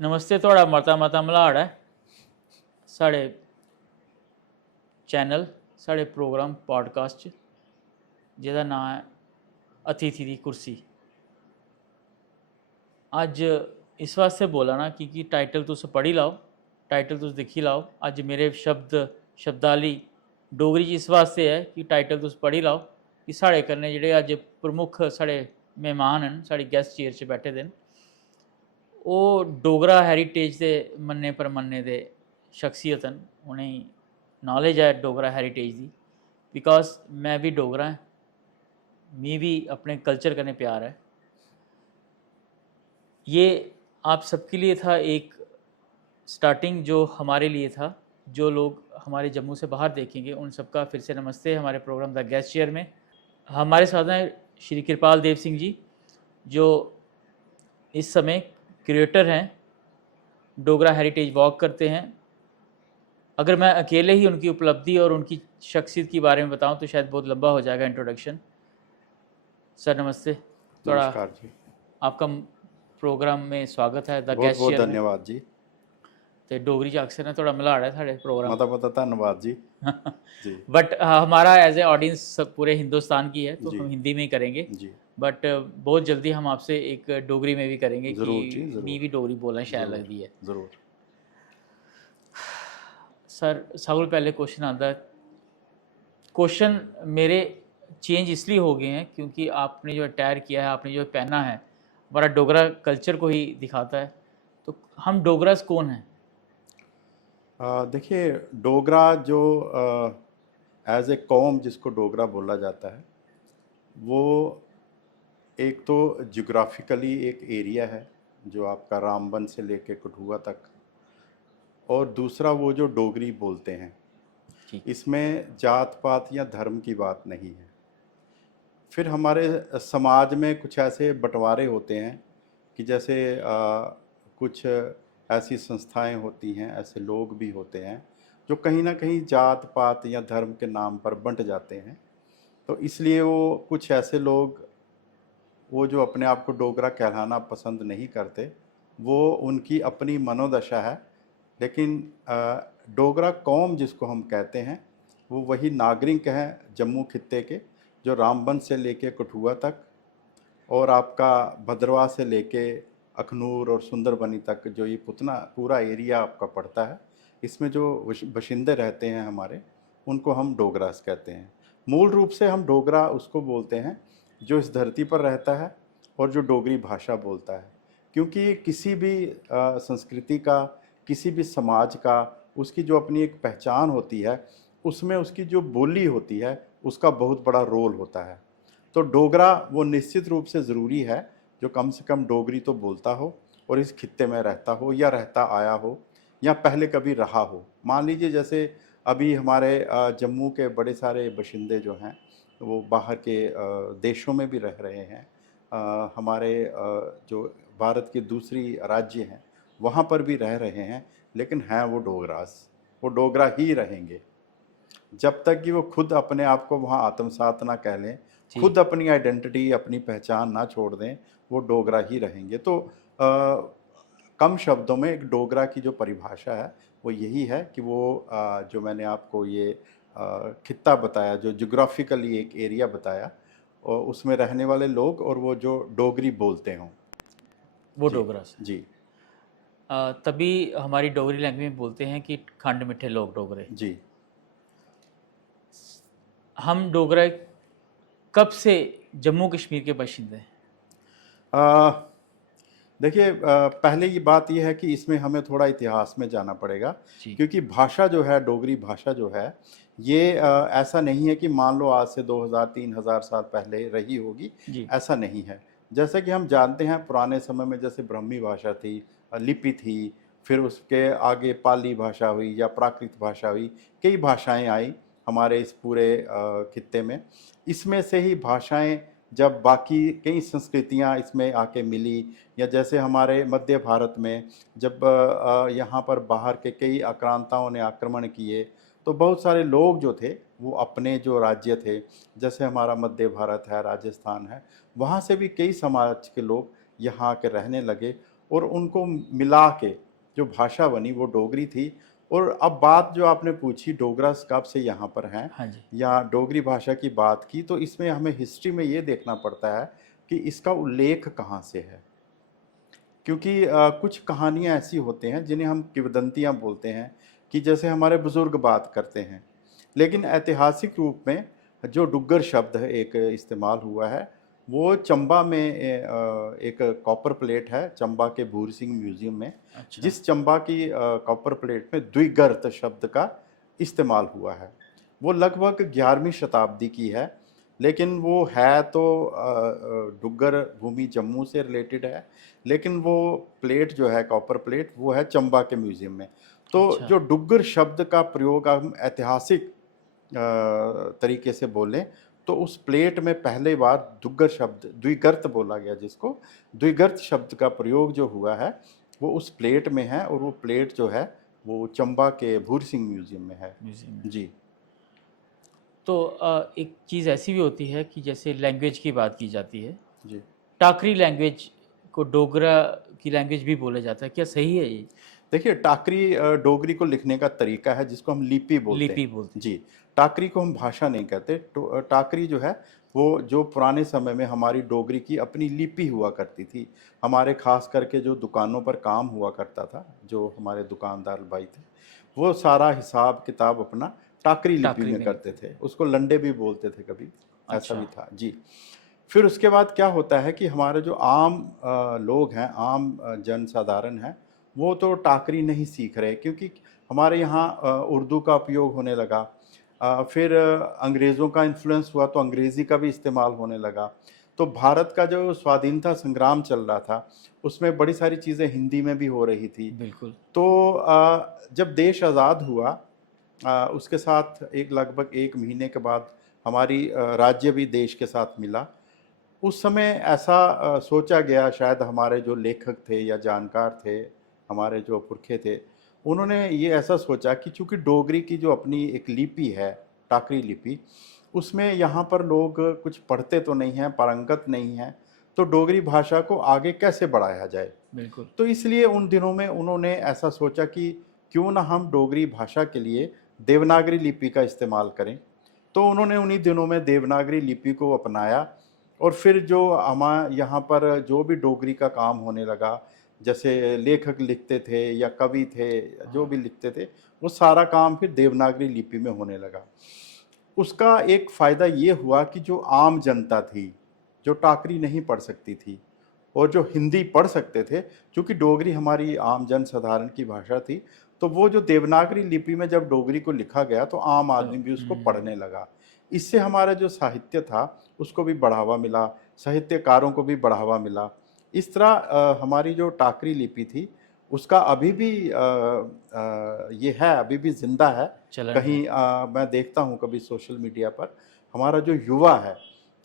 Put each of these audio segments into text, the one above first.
नमस्ते, थोड़ा मता मता मलाड़ है साढ़े चैनल, साढ़े प्रोग्राम पॉडकास्ट च, जेह्दा नाम है अतिथि दी कुर्सी। अज इस वास्ते बोला ना कि टाइटल तुस पढ़ी लाओ, टाइटल तुस दिक्खी लाओ। अज मेरे शब्दाली डोगरी च इस वास्ते है कि टाइटल तुस पढ़ी लाओ कि साढ़े कन्नै जेह्ड़े अज प्रमुख साढ़े मेहमान न, साढ़ी गैस्ट चेयर च बैठे दे न, ओह् डोगरा हैरीटेज दे मन्ने परमन्ने दे शख्सियत न। उ'नेंगी नॉलेज है डोगरा हैरीटेज दी, बिकॉज मैं भी डोगरा ऐं, मी भी अपने कल्चर कन्नै प्यार है। ये आप सबके लिए था एक स्टार्टिंग, जो हमारे लिए था। जो लोग हमारे जम्मू से बाहर देखेंगे उन सबका फिर से नमस्ते। हमारे प्रोग्राम द गेस्ट चेयर में हमारे साथ हैं श्री कृपाल देव सिंह जी, जो इस समय क्रिएटर हैं, डोगरा हेरिटेज वॉक करते हैं। अगर मैं अकेले ही उनकी उपलब्धि और उनकी शख्सियत के बारे में बताऊं तो शायद बहुत लंबा हो जाएगा इंट्रोडक्शन। सर नमस्ते, थोड़ा नमस्कार जी, आपका प्रोग्राम में स्वागत है द बहुत गेस्ट बहुत चेयर में। धन्यवाद जी। तो डोगरी च अक्सर ना थोड़ा मलाड़ है साढ़े प्रोग्राम मता मता धन्यवाद जी। जी बट हमारा एज ए ऑडियंस पूरे हिंदुस्तान की है, तो जी हम हिंदी में ही करेंगे। जी, बट बहुत जल्दी हम आपसे एक डोगरी में भी करेंगे कि ज़रूर जी, मी ज़रूर भी डोगरी बोलना शैल ज़रूर लगती है। ज़रूर। सर सब कोला पहले क्वेश्चन आता है, क्वेश्चन मेरे चेंज इसलिए हो गए हैं क्योंकि आपने जो अटायर किया है, आपने जो पहना है, हमारा डोगरा कल्चर को ही दिखाता है। तो हम डोगरास कौन हैं? देखिए, डोगरा जो एज ए कौम जिसको डोगरा बोला जाता है, वो एक तो जियोग्राफिकली एक एरिया है जो आपका रामबन से लेके कठुआ तक, और दूसरा वो जो डोगरी बोलते हैं, ठीक। इसमें जात पात या धर्म की बात नहीं है। फिर हमारे समाज में कुछ ऐसे बंटवारे होते हैं कि जैसे कुछ ऐसी संस्थाएं होती हैं, ऐसे लोग भी होते हैं जो कहीं ना कहीं जात पात या धर्म के नाम पर बंट जाते हैं। तो इसलिए वो कुछ ऐसे लोग, वो जो अपने आप को डोगरा कहलाना पसंद नहीं करते, वो उनकी अपनी मनोदशा है। लेकिन डोगरा कौम जिसको हम कहते हैं, वो वही नागरिक हैं जम्मू खित्ते के, जो रामबन से लेके कठुआ तक और आपका भद्रवाह से लेके अखनूर और सुंदरबनी तक जो ये पुतना पूरा एरिया आपका पड़ता है, इसमें जो बशिंदे रहते हैं हमारे, उनको हम डोगरास कहते हैं। मूल रूप से हम डोगरा उसको बोलते हैं जो इस धरती पर रहता है और जो डोगरी भाषा बोलता है। क्योंकि किसी भी संस्कृति का, किसी भी समाज का, उसकी जो अपनी एक पहचान होती है, उसमें उसकी जो बोली होती है, उसका बहुत बड़ा रोल होता है। तो डोगरा वो निश्चित रूप से ज़रूरी है जो कम से कम डोगरी तो बोलता हो और इस खित्ते में रहता हो या रहता आया हो या पहले कभी रहा हो। मान लीजिए जैसे अभी हमारे जम्मू के बड़े सारे बशिंदे जो हैं, वो बाहर के देशों में भी रह रहे हैं। हमारे जो भारत के दूसरी राज्य हैं, वहाँ पर भी रह रहे हैं, लेकिन हैं वो डोगरास, वो डोगरा ही रहेंगे जब तक कि वो खुद अपने आप को वहाँ आत्मसात ना कह लें, जी। खुद अपनी आइडेंटिटी, अपनी पहचान ना छोड़ दें, वो डोगरा ही रहेंगे। तो कम शब्दों में एक डोगरा की जो परिभाषा है वो यही है कि वो जो मैंने आपको ये खित्ता बताया, जो ज्योग्राफिकली एक एरिया बताया, और उसमें रहने वाले लोग और वो जो डोगरी बोलते हों। वो जी डोगरास है। जी तभी हमारी डोगरी लैंग्वेज में बोलते हैं कि खंड मिठे लोग डोगरे। जी। हम डोगरा कब से जम्मू कश्मीर के बाशिंदे हैं? आ, देखिए, पहले की बात यह है कि इसमें हमें थोड़ा इतिहास में जाना पड़ेगा, जी। क्योंकि भाषा जो है, डोगरी भाषा जो है, ये ऐसा नहीं है कि मान लो आज से 2000-3000 साल पहले रही होगी, जी। ऐसा नहीं है। जैसे कि हम जानते हैं पुराने समय में जैसे ब्राह्मी भाषा थी, लिपि थी, फिर उसके आगे पाली भाषा हुई या प्राकृत भाषा हुई, कई भाषाएं आई हमारे इस पूरे खित्ते में। इसमें से ही भाषाएं जब बाकी कई संस्कृतियां इसमें आके मिली, या जैसे हमारे मध्य भारत में जब यहाँ पर बाहर के कई आक्रांताओं ने आक्रमण किए, तो बहुत सारे लोग जो थे वो अपने जो राज्य थे, जैसे हमारा मध्य भारत है, राजस्थान है, वहाँ से भी कई समाज के लोग यहाँ आके रहने लगे। और उनको मिला के जो भाषा बनी वो डोगरी थी। और अब बात जो आपने पूछी डोगरा कब से यहाँ पर हैं हाँ जी। या डोगरी भाषा की बात की, तो इसमें हमें हिस्ट्री में ये देखना पड़ता है कि इसका उल्लेख कहाँ से है। क्योंकि कुछ कहानियाँ ऐसी होते हैं जिन्हें हम किंवदंतियाँ बोलते हैं, कि जैसे हमारे बुजुर्ग बात करते हैं, लेकिन ऐतिहासिक रूप में जो डुग्गर शब्द है एक इस्तेमाल हुआ है, वो चंबा में एक कॉपर प्लेट है चंबा के भूर सिंह म्यूजियम में, अच्छा। जिस चंबा की कॉपर प्लेट में द्विगर्त शब्द का इस्तेमाल हुआ है। वो लगभग 11वीं शताब्दी की है, लेकिन वो है तो डुग्गर भूमि जम्मू से रिलेटेड है, लेकिन वो प्लेट जो है कॉपर प्लेट वो है चंबा के म्यूजियम में। तो अच्छा। जो डुग्गर शब्द का प्रयोग हम ऐतिहासिक तरीके से बोलें तो उस प्लेट में पहले बार दुग्गर शब्द द्विगर्त बोला गया, जिसको द्विगर्त शब्द का प्रयोग जो हुआ है वो उस प्लेट में है, और वो प्लेट जो है वो चंबा के भूर सिंह म्यूजियम में है। म्यूजियम में। जी तो एक चीज़ ऐसी भी होती है कि जैसे लैंग्वेज की बात की जाती है, जी। टाकरी लैंग्वेज को डोगरा की लैंग्वेज भी बोला जाता है, क्या सही है ये? देखिए टाकरी डोगरी को लिखने का तरीका है जिसको हम लिपि बोलते लिपि हैं। बोलते हैं। जी, टाकरी को हम भाषा नहीं कहते। टाकरी जो है वो जो पुराने समय में हमारी डोगरी की अपनी लिपि हुआ करती थी। हमारे खास करके जो दुकानों पर काम हुआ करता था, जो हमारे दुकानदार भाई थे, वो सारा हिसाब किताब अपना टाकरी लिपि टाकरी में में करते लिखते थे। थे। उसको लंडे भी बोलते थे कभी, ऐसा अच्छा। भी था। जी। फिर उसके बाद क्या होता है कि हमारे जो आम लोग हैं, आम जनसाधारण हैं, वो तो टाकरी नहीं सीख रहे, क्योंकि हमारे यहाँ उर्दू का उपयोग होने लगा। फिर अंग्रेज़ों का इन्फ्लुएंस हुआ तो अंग्रेज़ी का भी इस्तेमाल होने लगा। तो भारत का जो स्वाधीनता संग्राम चल रहा था, उसमें बड़ी सारी चीज़ें हिंदी में भी हो रही थी। बिल्कुल। तो जब देश आज़ाद हुआ, उसके साथ एक लगभग 1 महीने के बाद हमारी राज्य भी देश के साथ मिला। उस समय ऐसा सोचा गया, शायद हमारे जो लेखक थे या जानकार थे, हमारे जो पुरखे थे, उन्होंने ये ऐसा सोचा कि चूँकि डोगरी की जो अपनी एक लिपि है, टाकरी लिपि, उसमें यहाँ पर लोग कुछ पढ़ते तो नहीं हैं, पारंगत नहीं हैं, तो डोगरी भाषा को आगे कैसे बढ़ाया जाए? बिल्कुल। तो इसलिए उन दिनों में उन्होंने ऐसा सोचा कि क्यों ना हम डोगरी भाषा के लिए देवनागरी लिपि का इस्तेमाल करें। तो उन्होंने उन्हीं दिनों में देवनागरी लिपि को अपनाया, और फिर जो यहाँ पर जो भी डोगरी का काम होने लगा, जैसे लेखक लिखते थे या कवि थे, जो हाँ। भी लिखते थे, वो सारा काम फिर देवनागरी लिपि में होने लगा। उसका एक फ़ायदा ये हुआ कि जो आम जनता थी, जो टाकरी नहीं पढ़ सकती थी और जो हिंदी पढ़ सकते थे, चूँकि डोगरी हमारी आम जनसाधारण की भाषा थी, तो वो जो देवनागरी लिपि में जब डोगरी को लिखा गया तो आम तो आदमी भी उसको पढ़ने लगा। इससे हमारा जो साहित्य था उसको भी बढ़ावा मिला, साहित्यकारों को भी बढ़ावा मिला। इस तरह हमारी जो टाकरी लिपि थी उसका अभी भी ये है, अभी भी ज़िंदा है। चलन है। कहीं मैं देखता हूँ कभी सोशल मीडिया पर, हमारा जो युवा है,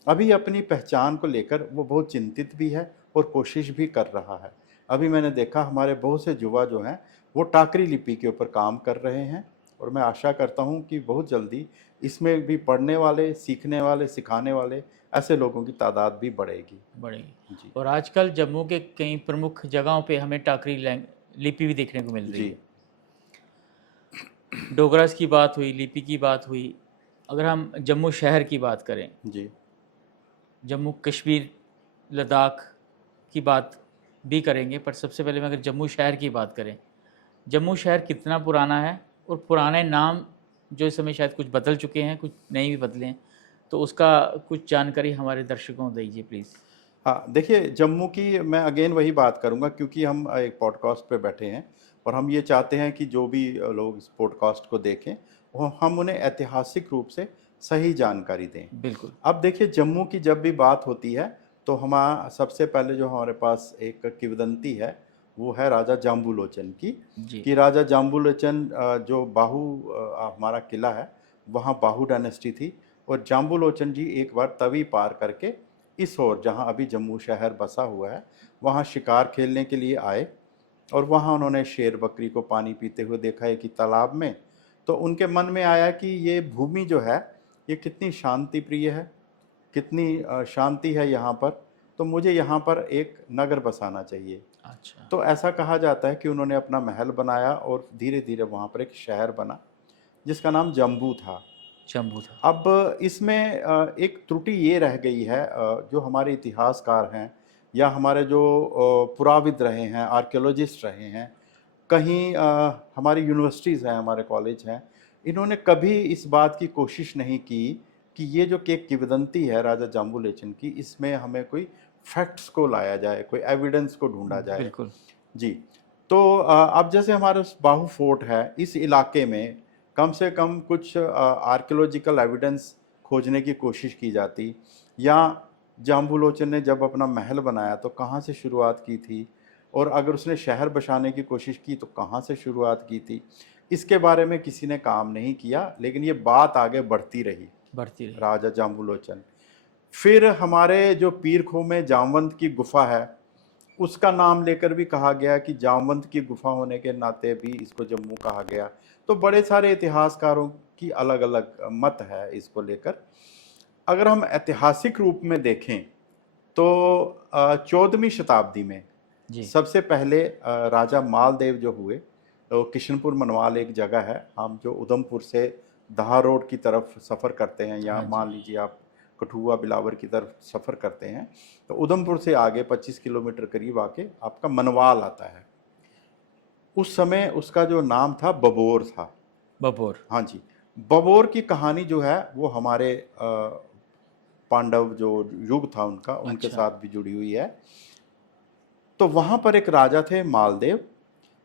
अभी अपनी पहचान को लेकर वो बहुत चिंतित भी है और कोशिश भी कर रहा है। अभी मैंने देखा हमारे बहुत से युवा जो हैं, वो टाकरी लिपि के ऊपर काम कर रहे हैं, और मैं आशा करता हूँ कि बहुत जल्दी इसमें भी पढ़ने वाले, सीखने वाले, सिखाने वाले ऐसे लोगों की तादाद भी बढ़ेगी। बढ़ेगी। जी। और आजकल जम्मू के कई प्रमुख जगहों पे हमें टाकरी लिपि भी देखने को मिल रही जी। है। डोगरास की बात हुई, लिपि की बात हुई। अगर हम जम्मू शहर की बात करें, जी। जम्मू कश्मीर, लद्दाख की बात भी करेंगे, पर सबसे पहले मैं अगर जम्मू शहर की बात करें, जम्मू शहर कितना पुराना है और पुराने नाम जो इस समय शायद कुछ बदल चुके हैं, कुछ नए भी बदले हैं, तो उसका कुछ जानकारी हमारे दर्शकों को दीजिए प्लीज़। हाँ, देखिए जम्मू की मैं अगेन वही बात करूँगा, क्योंकि हम एक पॉडकास्ट पे बैठे हैं और हम ये चाहते हैं कि जो भी लोग इस पॉडकास्ट को देखें, वो हम उन्हें ऐतिहासिक रूप से सही जानकारी दें। बिल्कुल। अब देखिए जम्मू की जब भी बात होती है तो सबसे पहले जो हमारे पास एक किंवदंती है वो है राजा जाम्बूलोचन की, जी। कि राजा जाम्बूलोचन जो हमारा किला है वहाँ बाहू डायनेस्टी थी, और जाम्बूलोचन जी एक बार तवी पार करके इस ओर जहाँ अभी जम्मू शहर बसा हुआ है वहाँ शिकार खेलने के लिए आए, और वहाँ उन्होंने शेर बकरी को पानी पीते हुए देखा है कि तालाब में। तो उनके मन में आया कि ये भूमि जो है ये कितनी शांति प्रिय है, कितनी शांति है यहाँ पर, तो मुझे यहाँ पर एक नगर बसाना चाहिए। अच्छा। तो ऐसा कहा जाता है कि उन्होंने अपना महल बनाया और धीरे धीरे वहाँ पर एक शहर बना जिसका नाम जम्बू था। जम्बू था। अब इसमें एक त्रुटि ये रह गई है, जो हमारे इतिहासकार हैं या हमारे जो पुराविद रहे हैं, आर्कियोलॉजिस्ट रहे हैं, कहीं हमारी यूनिवर्सिटीज़ हैं, हमारे कॉलेज हैं, इन्होंने कभी इस बात की कोशिश नहीं की कि ये जो कि एक किंवदंती है राजा जाम्बुलेचन की, इसमें हमें कोई फैक्ट्स को लाया जाए, कोई एविडेंस को ढूंढा जाए। बिल्कुल। जी। तो अब जैसे हमारे बाहू फोर्ट है, इस इलाके में कम से कम कुछ आर्कियोलॉजिकल एविडेंस खोजने की कोशिश की जाती, या जाम्बुलोचन ने जब अपना महल बनाया तो कहाँ से शुरुआत की थी, और अगर उसने शहर बसाने की कोशिश की तो कहाँ से शुरुआत की थी, इसके बारे में किसी ने काम नहीं किया। लेकिन ये बात आगे बढ़ती रही, बढ़ती रही। राजा जाम्बुलोचन। फिर हमारे जो पीर खो में जामवंत की गुफा है, उसका नाम लेकर भी कहा गया कि जामवंत की गुफा होने के नाते भी इसको जम्मू कहा गया। तो बड़े सारे इतिहासकारों की अलग अलग मत है इसको लेकर। अगर हम ऐतिहासिक रूप में देखें तो 14वीं शताब्दी में जी। सबसे पहले राजा मालदेव जो हुए, तो किशनपुर मनवाल एक जगह है, हम जो उधमपुर से दहा रोड की तरफ सफ़र करते हैं, या हाँ जी। मान लीजिए आप कठुआ बिलावर की तरफ सफ़र करते हैं, तो उधमपुर से आगे 25 किलोमीटर करीब आके आपका मनवाल आता है। उस समय उसका जो नाम था बबोर था। बबोर। हाँ जी। बबोर की कहानी जो है वो हमारे पांडव जो युग था उनका, उनके अच्छा। साथ भी जुड़ी हुई है। तो वहाँ पर एक राजा थे मालदेव।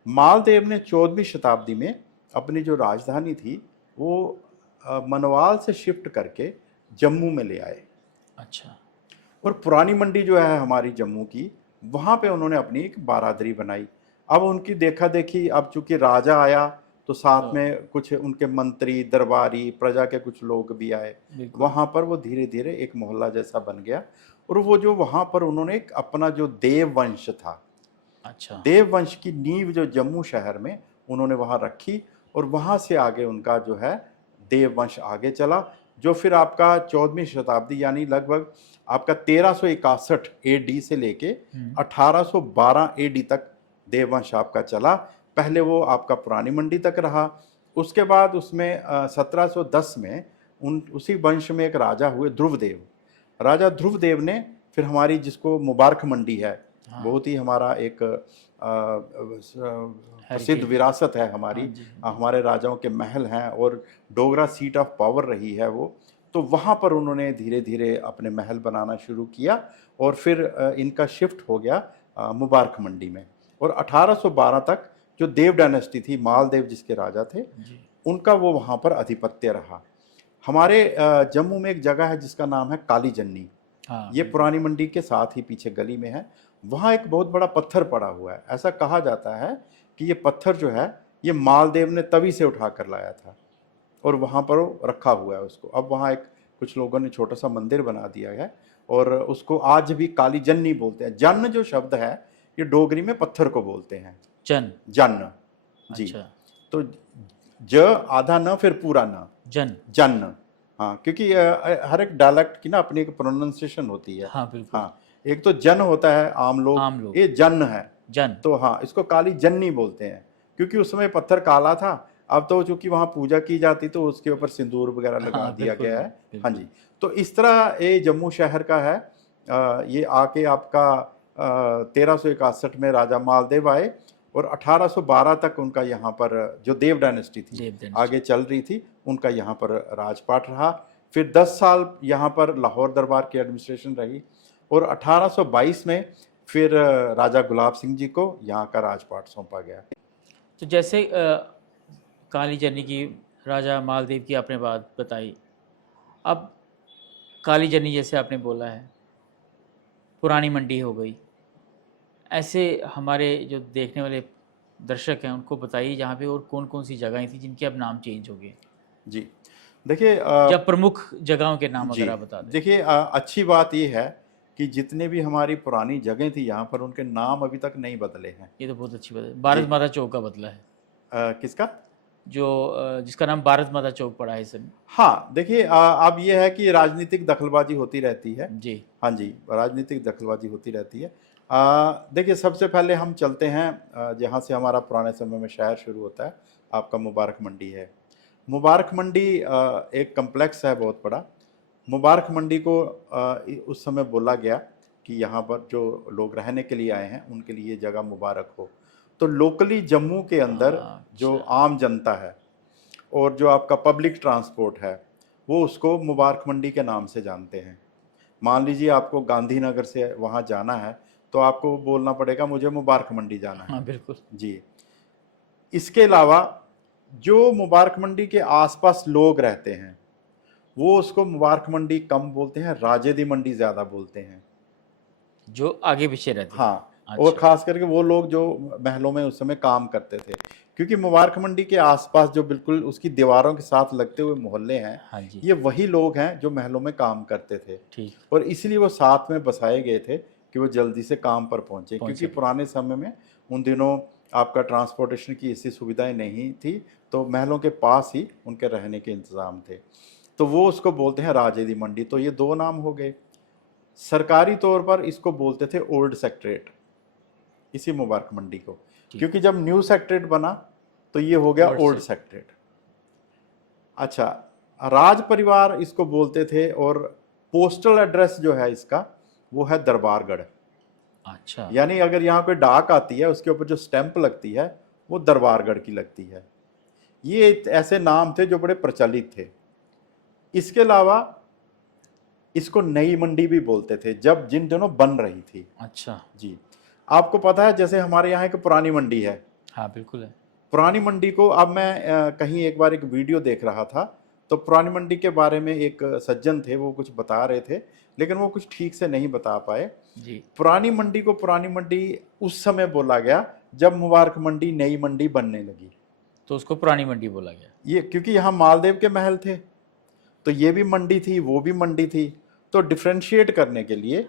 मालदेव ने 14वीं शताब्दी में अपनी जो राजधानी थी वो मनवाल से शिफ्ट करके जम्मू में ले आए, अच्छा। और पुरानी मंडी जो है हमारी जम्मू की, वहाँ पे उन्होंने अपनी एक बारादरी बनाई। अब उनकी देखा देखी, अब चूंकि राजा आया तो साथ तो में कुछ उनके मंत्री, दरबारी, प्रजा के कुछ लोग भी आए। बिल्कुल। वहाँ पर वो धीरे धीरे एक मोहल्ला जैसा बन गया, और वो जो वहाँ पर उन्होंने एक अपना जो देव वंश था, अच्छा। देव वंश की नींव जो जम्मू शहर में उन्होंने वहाँ रखी, और वहाँ से आगे उनका जो है देव वंश आगे चला, जो फिर आपका 14वीं शताब्दी यानी लगभग आपका 1361 एडी से लेके 1812 एडी तक देववंश आपका चला। पहले वो आपका पुरानी मंडी तक रहा। उसके बाद उसमें 1710 में उसी वंश में एक राजा हुए ध्रुवदेव। राजा ध्रुवदेव ने फिर हमारी, जिसको मुबारक मंडी है, हाँ। बहुत ही हमारा एक प्रसिद्ध हेरिटेज। विरासत है हाँ हमारी, जी। हमारे राजाओं के महल हैं, और डोगरा सीट ऑफ पावर रही है वो। तो वहाँ पर उन्होंने धीरे धीरे अपने महल बनाना शुरू किया, और फिर इनका शिफ्ट हो गया मुबारक मंडी में। और 1812 तक जो देव डायनेस्टी थी, मालदेव जिसके राजा थे, जी। उनका वो वहाँ पर आधिपत्य रहा। हमारे जम्मू में एक जगह है जिसका नाम है काली जन्नी। हाँ ये बिल्कुल। पुरानी मंडी के साथ ही पीछे गली में है। वहाँ एक बहुत बड़ा पत्थर पड़ा हुआ है। ऐसा कहा जाता है कि ये पत्थर जो है ये मालदेव ने तवी से उठा कर लाया था, और वहाँ पर वो रखा हुआ है उसको। अब वहाँ एक कुछ लोगों ने छोटा सा मंदिर बना दिया है, और उसको आज भी काली जन्नी बोलते हैं। जन्न जो शब्द है ये डोगरी में पत्थर को बोलते हैं, जन। जन्न। जी। अच्छा। तो ज आधा न, फिर पूरा न, जन। जन्न। हाँ, क्योंकि हर एक डायलेक्ट की ना अपनी एक प्रोनाउंसिएशन होती है। हाँ बिल्कुल। हाँ, एक तो जन होता है आम लोग, आम लोग। ये जन्न है। जन। तो हाँ, इसको काली जन्नी बोलते हैं, क्योंकि उस समय पत्थर काला था। अब तो चूंकि वहाँ पूजा की जाती तो उसके ऊपर सिंदूर वगैरह लगा हाँ दिया बिल्कुल। गया है। हाँ बिल्कुल। जी। तो इस तरह ये जम्मू शहर का है। ये आके आपका 1361 में राजा मालदेव आए, और 1812 तक उनका यहाँ पर जो देव डायनेस्टी थी देव दिन। आगे चल रही थी, उनका यहाँ पर राजपाट रहा। फिर 10 साल यहाँ पर लाहौर दरबार की एडमिनिस्ट्रेशन रही, और 1822 में फिर राजा गुलाब सिंह जी को यहाँ का राजपाट सौंपा गया। तो जैसे काली जन्नी की, राजा मालदेव की आपने बात बताई, अब काली जन्नी जैसे आपने बोला है, पुरानी मंडी हो गई, ऐसे हमारे जो देखने वाले दर्शक हैं उनको बताइए जहाँ पे और कौन कौन सी जगहें थी जिनके अब नाम चेंज हो गए, जी। देखिए या प्रमुख जगहों के नाम जी, अगर आप बता दें। देखिए अच्छी बात ये है कि जितने भी हमारी पुरानी जगह थी यहाँ पर, उनके नाम अभी तक नहीं बदले हैं। ये तो बहुत अच्छी बात है। जी। भारत माता चौक का बदला है, किसका? जो जिसका नाम भारत माता चौक पड़ा है इस समय। हाँ, देखिए अब ये है कि राजनीतिक दखलबाजी होती रहती है। जी। हाँ जी, राजनीतिक दखलबाजी होती रहती है। देखिए, सबसे पहले हम चलते हैं जहाँ से हमारा पुराने समय में शहर शुरू होता है, आपका मुबारक मंडी है। मुबारक मंडी एक कम्प्लेक्स है बहुत बड़ा। मुबारक मंडी को उस समय बोला गया कि यहाँ पर जो लोग रहने के लिए आए हैं उनके लिए जगह मुबारक हो। तो लोकली जम्मू के अंदर जो अच्छा। आम जनता है और जो आपका पब्लिक ट्रांसपोर्ट है वो उसको मुबारक मंडी के नाम से जानते हैं। मान लीजिए आपको गांधीनगर से वहाँ जाना है तो आपको बोलना पड़ेगा मुझे मुबारक मंडी जाना है। हाँ बिल्कुल। जी। इसके अलावा जो मुबारक मंडी के आसपास लोग रहते हैं वो उसको मुबारक मंडी कम बोलते हैं, राजेदी मंडी ज़्यादा बोलते हैं। जो आगे पीछे रहते हैं। हाँ, और अच्छा। ख़ास करके वो लोग जो महलों में उस समय काम करते थे, क्योंकि मुबारक मंडी के आसपास जो बिल्कुल उसकी दीवारों के साथ लगते हुए मोहल्ले हैं, हाँ जी। ये वही लोग हैं जो महलों में काम करते थे। ठीक। और इसलिए वो साथ में बसाए गए थे कि वो जल्दी से काम पर पहुंचे, पहुंच क्योंकि सके। पुराने समय में उन दिनों आपका ट्रांसपोर्टेशन की ऐसी सुविधाएं नहीं थी, तो महलों के पास ही उनके रहने के इंतज़ाम थे। तो वो उसको बोलते हैं राजेदी मंडी। तो ये दो नाम हो गए। सरकारी तौर पर इसको बोलते थे ओल्ड सेक्रेट, इसी मुबारक मंडी को, ठीक। क्योंकि जब न्यू सेक्रेट बना तो ये हो गया ओल्ड ओल्ड सेक्रेट। अच्छा, राज परिवार इसको बोलते थे और पोस्टल एड्रेस जो है इसका वो है दरबारगढ़। अच्छा। यानी अगर यहाँ कोई डाक आती है उसके ऊपर जो स्टैंप लगती है वो दरबारगढ़ की लगती है। ये ऐसे नाम थे जो बड़े प्रचलित थे। इसके अलावा इसको नई मंडी भी बोलते थे जब जिन दिनों बन रही थी। अच्छा। जी। आपको पता है जैसे हमारे यहाँ एक पुरानी मंडी है, हाँ बिल्कुल है। पुरानी मंडी को अब मैं कहीं एक बार एक वीडियो देख रहा था तो पुरानी मंडी के बारे में एक सज्जन थे, वो कुछ बता रहे थे लेकिन वो कुछ ठीक से नहीं बता पाए। जी। पुरानी मंडी को पुरानी मंडी उस समय बोला गया जब मुबारक मंडी नई मंडी बनने लगी। तो उसको पुरानी मंडी बोला गया। ये क्योंकि यहाँ मालदेव के महल थे तो ये भी मंडी थी वो भी मंडी थी, तो डिफ्रेंशिएट करने के लिए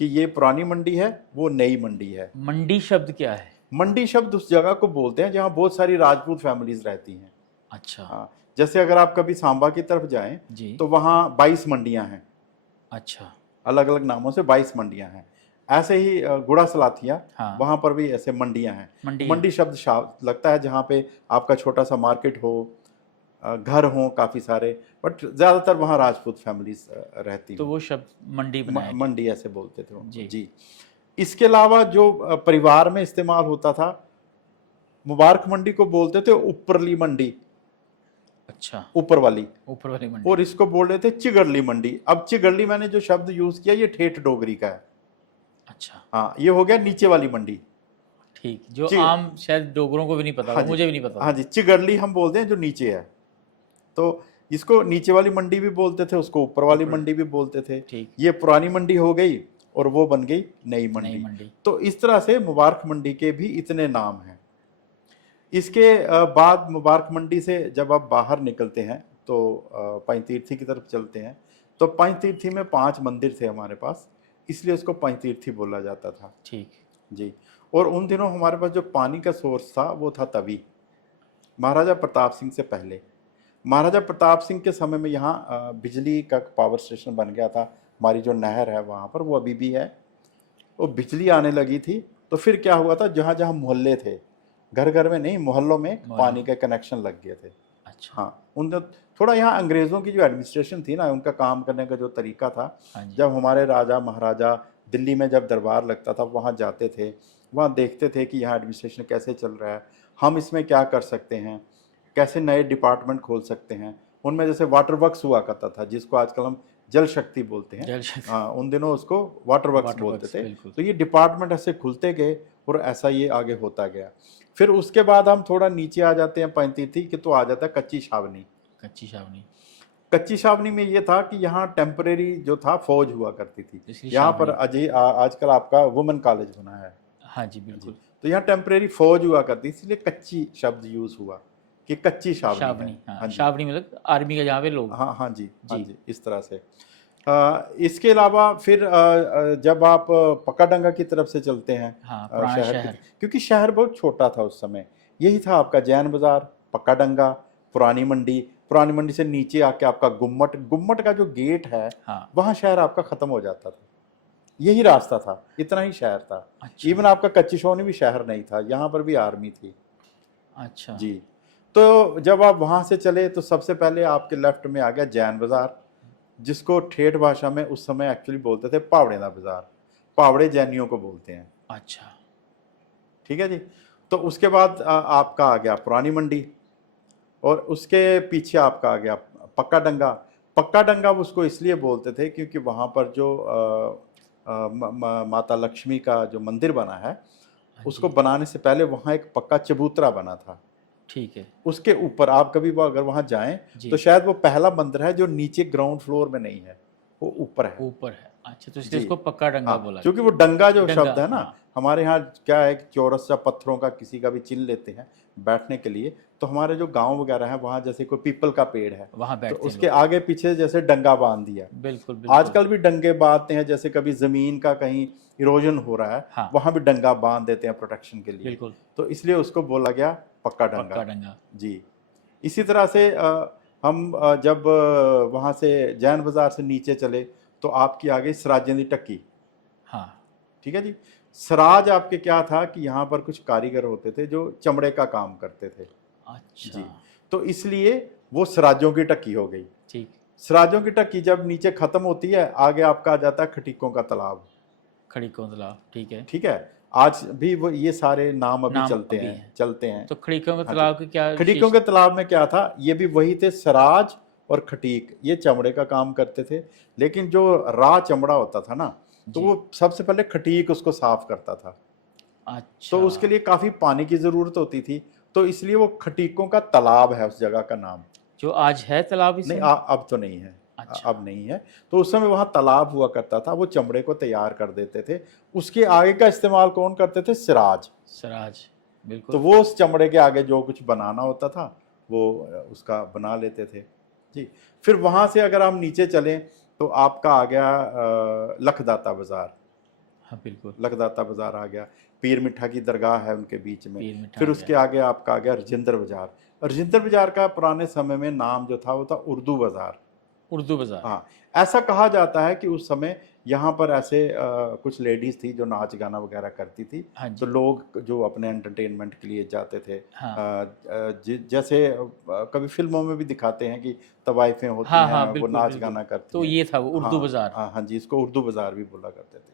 कि ये पुरानी मंडी है वो नई मंडी है। मंडी शब्द क्या है? मंडी शब्द उस जगह को बोलते हैं जहाँ बहुत सारी राजपूत फैमिलीज रहती हैं। अच्छा। हाँ, जैसे अगर आप कभी सांबा की तरफ जाएं जी। तो वहाँ 22 मंडियाँ हैं, अच्छा। अलग अलग नामों से 22 मंडियाँ हैं। ऐसे ही गुड़ा सलाथिया, हाँ। वहाँ पर भी ऐसे मंडियाँ हैं। मंडी मंडी शब्द लगता है जहाँ पे आपका छोटा सा मार्केट हो, घर हो काफ़ी सारे, बट ज़्यादातर वहाँ राजपूत फैमिलीज रहती तो हैं। वो शब्द मंडी बनाया गया। मंडी ऐसे बोलते थे उनको। जी। जी। इसके अलावा जो परिवार में इस्तेमाल होता था, मुबारक मंडी को बोलते थे ऊपरली मंडी, अच्छा। ऊपर वाली, ऊपर वाली मंडी। और इसको बोल रहे थे चिगड़ली मंडी। अब चिगड़ली मैंने जो शब्द यूज किया ये ठेठ डोगरी का है। अच्छा। हाँ, ये हो गया नीचे वाली मंडी। ठीक, जो आम शायद डोगरों को भी नहीं पता, हाँ मुझे भी नहीं पता। हाँ जी, चिगड़ली हम बोलते हैं जो नीचे है, तो इसको नीचे वाली मंडी भी बोलते थे, उसको ऊपर वाली मंडी भी बोलते थे। ठीक। ये पुरानी मंडी हो गई और वो बन गई नई मंडी। तो इस तरह से मुबारक मंडी के भी इतने नाम हैं। इसके बाद मुबारक मंडी से जब आप बाहर निकलते हैं तो पंचतीर्थी की तरफ चलते हैं, तो पंचतीर्थी में 5 मंदिर थे हमारे पास, इसलिए उसको पंचतीर्थी बोला जाता था। ठीक। जी। और उन दिनों हमारे पास जो पानी का सोर्स था वो था तवी, महाराजा प्रताप सिंह से पहले। महाराजा प्रताप सिंह के समय में यहाँ बिजली का पावर स्टेशन बन गया था। हमारी जो नहर है वहाँ पर वो अभी भी है, वो बिजली आने लगी थी। तो फिर क्या हुआ था, जहाँ जहाँ मोहल्ले थे, घर घर में नहीं मोहल्लों में पानी के कनेक्शन लग गए थे। अच्छा। हाँ, उन थोड़ा यहाँ अंग्रेज़ों की जो एडमिनिस्ट्रेशन थी ना, उनका काम करने का जो तरीका था, जब हमारे राजा महाराजा दिल्ली में जब दरबार लगता था वहाँ जाते थे, वहाँ देखते थे कि यहाँ एडमिनिस्ट्रेशन कैसे चल रहा है, हम इसमें क्या कर सकते हैं, कैसे नए डिपार्टमेंट खोल सकते हैं। उनमें जैसे वाटर वर्क्स हुआ करता था जिसको आजकल हम जल शक्ति बोलते हैं। हाँ, उन दिनों उसको वाटर वर्क्स बोलते थे। तो ये डिपार्टमेंट ऐसे खुलते गए और ऐसा ये आगे होता गया। फिर उसके बाद हम थोड़ा नीचे आ जाते हैं पंचतीर्थी कि तो आ जाता है कच्ची छावनी। कच्ची छावनी। कच्ची छावनी में ये था कि यहाँ टेम्परेरी जो था फौज हुआ करती थी। यहाँ पर आजकल आपका वुमेन कॉलेज बना है। हाँ जी बिल्कुल। तो यहाँ टेम्परेरी फौज हुआ करती, इसलिए कच्ची शब्द यूज हुआ कि कच्ची छावनी। हाँ, छावनी मतलब आर्मी का जहाँ पे लोग। हाँ हाँ जी, हाँ जी, इस तरह से। इसके अलावा फिर जब आप पक्काडंगा की तरफ से चलते हैं, हाँ, शहर क्योंकि शहर बहुत छोटा था उस समय, यही था आपका जैन बाजार, पक्काडंगा, पुरानी मंडी। पुरानी मंडी से नीचे आके आपका गुम्मट का जो गेट है, हाँ, वहाँ शहर आपका खत्म हो जाता था। यही रास्ता था, इतना ही शहर था। अच्छा इवन आपका कच्ची शोनी भी शहर नहीं था, यहाँ पर भी आर्मी थी। अच्छा। जी। तो जब आप वहाँ से चले तो सबसे पहले आपके लेफ्ट में आ गया जैन बाज़ार, जिसको ठेठ भाषा में उस समय एक्चुअली बोलते थे पावड़ेदा बाज़ार। पावड़े जैनियों को बोलते हैं। अच्छा ठीक है जी। तो उसके बाद आपका आ गया पुरानी मंडी, और उसके पीछे आपका आ गया पक्का डंगा। पक्का डंगा उसको इसलिए बोलते थे क्योंकि वहाँ पर जो माता लक्ष्मी का जो मंदिर बना है, हाँ उसको जी, बनाने से पहले वहाँ एक पक्का चबूतरा बना था। ठीक है उसके ऊपर आप कभी वो अगर वहाँ जाएं जी। तो शायद वो पहला मंदिर है जो नीचे ग्राउंड फ्लोर में नहीं है, वो ऊपर है। ऊपर है, अच्छा, तो इसलिए जी। इसको पक्का डंगा हाँ, बोला क्योंकि गया। वो डंगा जो डंगा, शब्द है ना, हाँ। हमारे यहाँ क्या है कि चौरस या पत्थरों का किसी का भी चिन्ह लेते हैं बैठने के लिए, तो हमारे जो गांव वगैरह है वहाँ जैसे कोई पीपल का पेड़ है वहाँ तो बैठते हैं उसके लोग। आगे पीछे जैसे डंगा बांध दिया। बिल्कुल बिल्कुल। आजकल भी डंगे बांधते हैं, जैसे कभी जमीन का कहीं इरोजन हो रहा है हाँ वहां भी डंगा बांध देते हैं प्रोटेक्शन के लिए, बिल्कुल, तो इसलिए उसको बोला गया पक्का पक्का डंगा। डंगा। जी। इसी तरह से हम जब वहाँ से जैन बाजार से नीचे चले तो आपकी आ गई सराजें दी टक्की। हाँ ठीक है जी। सराज आपके क्या था कि यहाँ पर कुछ कारीगर होते थे जो चमड़े का काम करते थे। अच्छा जी। तो इसलिए वो सराजों की टक्की हो गई। ठीक। सराजों की टक्की जब नीचे खत्म होती है, आगे आपका आ जाता है खटीकों का तालाब। खड़ी कोंदला, ठीक है। ठीक है। आज भी वो ये सारे नाम अभी नाम चलते अभी हैं है। चलते हैं। तो खड़ीकों के हाँ जी। तालाब की क्या खटीकों विशेष? के तालाब में क्या था, ये भी वही थे सराज और खटीक, ये चमड़े का काम करते थे। लेकिन जो राह चमड़ा होता था ना, तो जी। वो सबसे पहले खटीक उसको साफ करता था, तो अच्छा, उसके लिए काफी पानी की जरूरत होती थी, तो इसलिए वो खटीकों का तालाब है उस जगह का नाम। जो आज है तालाब इस नहीं, समय? अब तो नहीं है। अच्छा, अब नहीं है। तो उस समय वहाँ तालाब हुआ करता था, वो चमड़े को तैयार कर देते थे। उसके आगे का इस्तेमाल कौन करते थे? सिराज। सराज, तो बिल्कुल। वो उस चमड़े के आगे जो कुछ बनाना होता था वो उसका बना लेते थे। जी। फिर वहाँ से अगर हम नीचे चलें तो आपका आ गया लखदाता बाज़ार। हाँ बिल्कुल, लखदाता बाज़ार आ गया, पीर मिठा की दरगाह है उनके बीच में। पीर मिठा फिर आ उसके गया। आगे आपका आ गया राजेंद्र बाज़ार। राजेंद्र बाज़ार का पुराने समय में नाम जो था वो था उर्दू बाज़ार। उर्दू बाजार। हाँ, ऐसा कहा जाता है कि उस समय यहाँ पर ऐसे कुछ लेडीज़ थी जो नाच गाना वगैरह करती थी, हाँ तो जी, लोग जो अपने एंटरटेनमेंट के लिए जाते थे, हाँ जैसे कभी फिल्मों में भी दिखाते हैं कि तवाइफें होती हाँ हैं, हाँ, वो बिल्कुल नाच बिल्कुल। गाना करती तो हैं। ये था वो उर्दू हाँ बाजार। हाँ हाँ जी, इसको उर्दू बाज़ार भी बोला करते थे।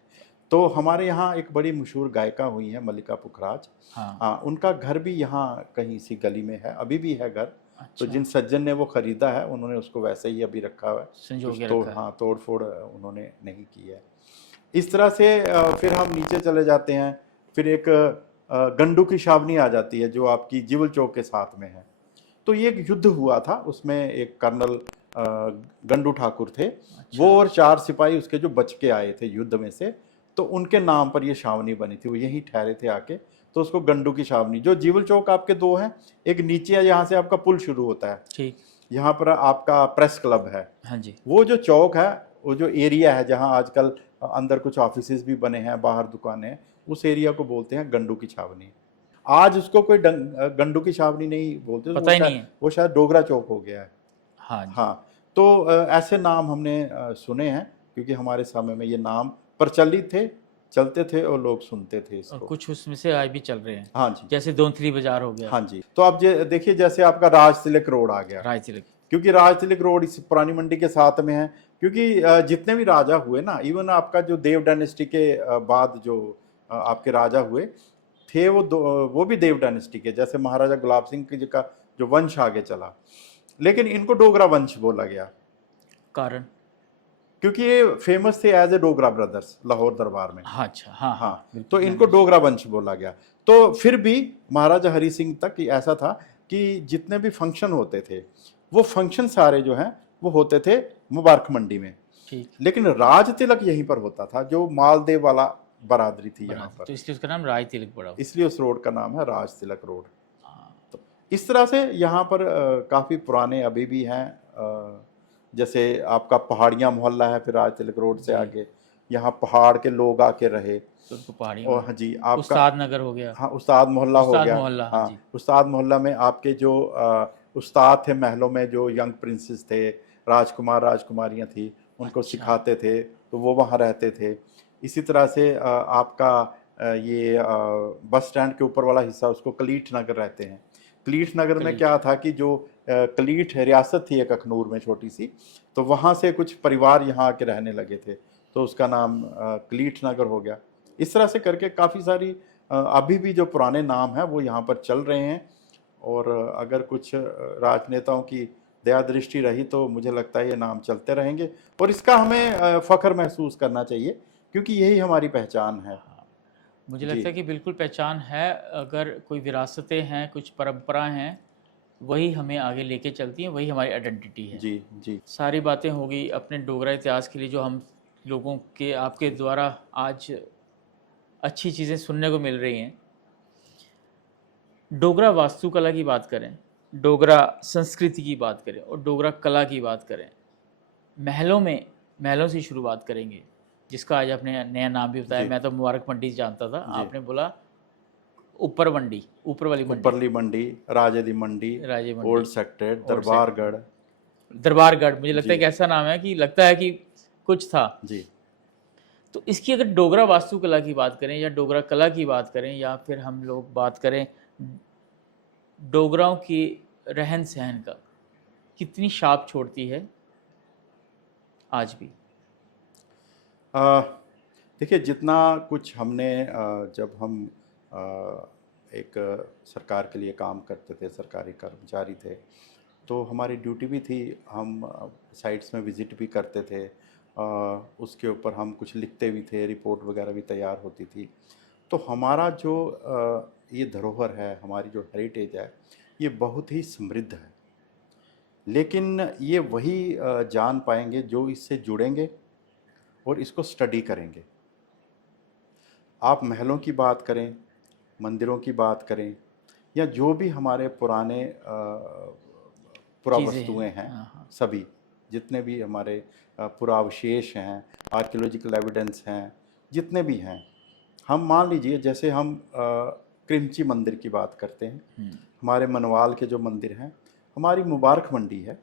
तो हमारे यहाँ एक बड़ी मशहूर गायिका हुई हैं मल्लिका पुखराज। हाँ, हाँ, उनका घर भी यहाँ कहीं सी गली में है, अभी भी है घर। तो अच्छा, जिन सज्जन ने वो खरीदा है उन्होंने उसको वैसे ही अभी रखा हुआ है, संजो कुछ के तोड़, रखा है। हाँ, तोड़ फोड़ उन्होंने नहीं की है। इस तरह से फिर हम नीचे चले जाते हैं। फिर एक गंडू की छावनी आ जाती है जो आपकी जीवल चौक के साथ में है। तो ये एक युद्ध हुआ था, उसमें एक कर्नल गंडू ठाकुर थे, अच्छा, वो और 4 सिपाही उसके जो बच के आए थे युद्ध में से, तो उनके नाम पर ये छावनी बनी थी, वो यहीं ठहरे थे आके, तो उसको गंडू की छावनी। जो जीवल चौक आपके 2 हैं, एक नीचे है, यहाँ से आपका पुल शुरू होता है, ठीक, यहाँ पर आपका प्रेस क्लब है। हाँ जी, वो जो चौक है, वो जो एरिया है जहाँ आजकल अंदर कुछ ऑफिसेज भी बने हैं, बाहर दुकानें हैं, उस एरिया को बोलते हैं गंडू की छावनी। आज उसको कोई गंडू की छावनी नहीं बोलते, पता ही नहीं है। वो शायद डोगरा चौक हो गया है। हाँ जी, हाँ। तो ऐसे नाम हमने सुने हैं क्योंकि हमारे समय में ये नाम प्रचलित थे, चलते थे और लोग सुनते थे और इसको। कुछ उसमें से आज भी चल रहे हैं, हाँ जी। जैसे दोंथली बाजार हो गया, हाँ जी। तो आप देखिए जैसे आपका राज तिलक रोड आ गया, राय तिलक। क्योंकि राज तिलक रोड इस पुरानी मंडी के साथ में है। क्योंकि जितने भी राजा हुए ना, इवन आपका जो देव डायनेस्टी के बाद जो आपके राजा हुए थे, वो भी देव डायनेस्टी के, जैसे महाराजा गुलाब सिंह जी का जो वंश आगे चला, लेकिन इनको डोगरा वंश बोला गया कारण? क्योंकि ये फेमस थे as a Dogra brothers Lahore Darbar में। हाँ, अच्छा, हाँ हाँ, हाँ, बिल्कुल तो मैंने इनको डोगरा वंश बोला गया। तो फिर भी महाराजा हरि सिंह तक ऐसा था कि जितने भी फंक्शन होते थे, वो फंक्शन सारे जो हैं वो होते थे मुबारक मंडी में, ठीक, लेकिन राज तिलक यहीं पर होता था, जो मालदेव वाला बरादरी थी यहाँ बराबर, पर, तो इसलिए उसका नाम राय तिलक पड़ा हुआ। इसलिए उस रोड का नाम है राज तिलक रोड। हाँ, तो इस तरह से यहाँ पर काफ़ी पुराने अभी भी हैं। जैसे आपका पहाड़ियाँ मोहल्ला है, फिर राज तिलक रोड से जी, आगे यहाँ पहाड़ के लोग आके रहे। तो उनको पहाड़ियों और में हाँ जी, आपका उस्ताद नगर हो गया, हाँ, उस्ताद मोहल्ला हो उस्ताद गया। मोहल्ला, हाँ हाँ, जी, उस्ताद मोहल्ला में आपके जो उस्ताद थे महलों में, जो यंग प्रिंसेस थे, राजकुमार राजकुमारियाँ थी, उनको अच्छा, सिखाते थे, तो वो वहाँ रहते थे। इसी तरह से आपका ये बस स्टैंड के ऊपर वाला हिस्सा उसको कलीठ नगर रहते हैं। कलीठ नगर में कलीठ। क्या था कि जो कलीठ रियासत थी एक अखनूर में छोटी सी, तो वहाँ से कुछ परिवार यहाँ आके रहने लगे थे, तो उसका नाम कलीठ नगर हो गया। इस तरह से करके काफ़ी सारी अभी भी जो पुराने नाम हैं वो यहाँ पर चल रहे हैं। और अगर कुछ राजनेताओं की दया दृष्टि रही तो मुझे लगता है ये नाम चलते रहेंगे, और इसका हमें फ़ख्र महसूस करना चाहिए, क्योंकि यही हमारी पहचान है। मुझे जी लगता है कि बिल्कुल पहचान है। अगर कोई विरासतें हैं, कुछ परंपराएं हैं, वही हमें आगे लेके चलती हैं, वही हमारी आइडेंटिटी है। जी जी सारी बातें हो गई अपने डोगरा इतिहास के लिए, जो हम लोगों के आपके द्वारा आज अच्छी चीज़ें सुनने को मिल रही हैं। डोगरा वास्तुकला की बात करें, डोगरा संस्कृति की बात करें और डोगरा कला की बात करें, महलों से शुरुआत करेंगे, जिसका आज आपने नया नाम भी बताया। जी मैं तो मुबारक मंडी जानता था, जी। आपने बोला ऊपर मंडी, ऊपर वाली मंडी, उपरली मंडी, राजे दी Mandi, Raje Mandi, old sector, old sector, Darbargarh. Darbargarh. मुझे लगता है जी कि ऐसा नाम है कि लगता है कि कुछ था। जी तो इसकी अगर डोगरा वास्तुकला की बात करें या डोगरा कला की बात करें, या फिर हम लोग बात करें डोगराओं की रहन सहन का, कितनी छाप छोड़ती है आज भी? अ, देखिए, जितना कुछ हमने जब हम एक सरकार के लिए काम करते थे, सरकारी कर्मचारी थे, तो हमारी ड्यूटी भी थी, हम साइट्स में विज़िट भी करते थे, उसके ऊपर हम कुछ लिखते भी थे, रिपोर्ट वगैरह भी तैयार होती थी। तो हमारा जो ये धरोहर है, हमारी जो हेरिटेज है, ये बहुत ही समृद्ध है। लेकिन ये वही जान पाएंगे जो इससे जुड़ेंगे और इसको स्टडी करेंगे। आप महलों की बात करें, मंदिरों की बात करें, या जो भी हमारे पुराने चीज़ें हैं। पुरावस्तुएं हैं, हाँ हाँ। सभी जितने भी हमारे पुरावशेष हैं, आर्कियोलॉजिकल एविडेंस हैं, जितने भी हैं, हम मान लीजिए जैसे हम क्रिमची मंदिर की बात करते हैं, हमारे मनवाल के जो मंदिर हैं, हमारी मुबारक मंडी है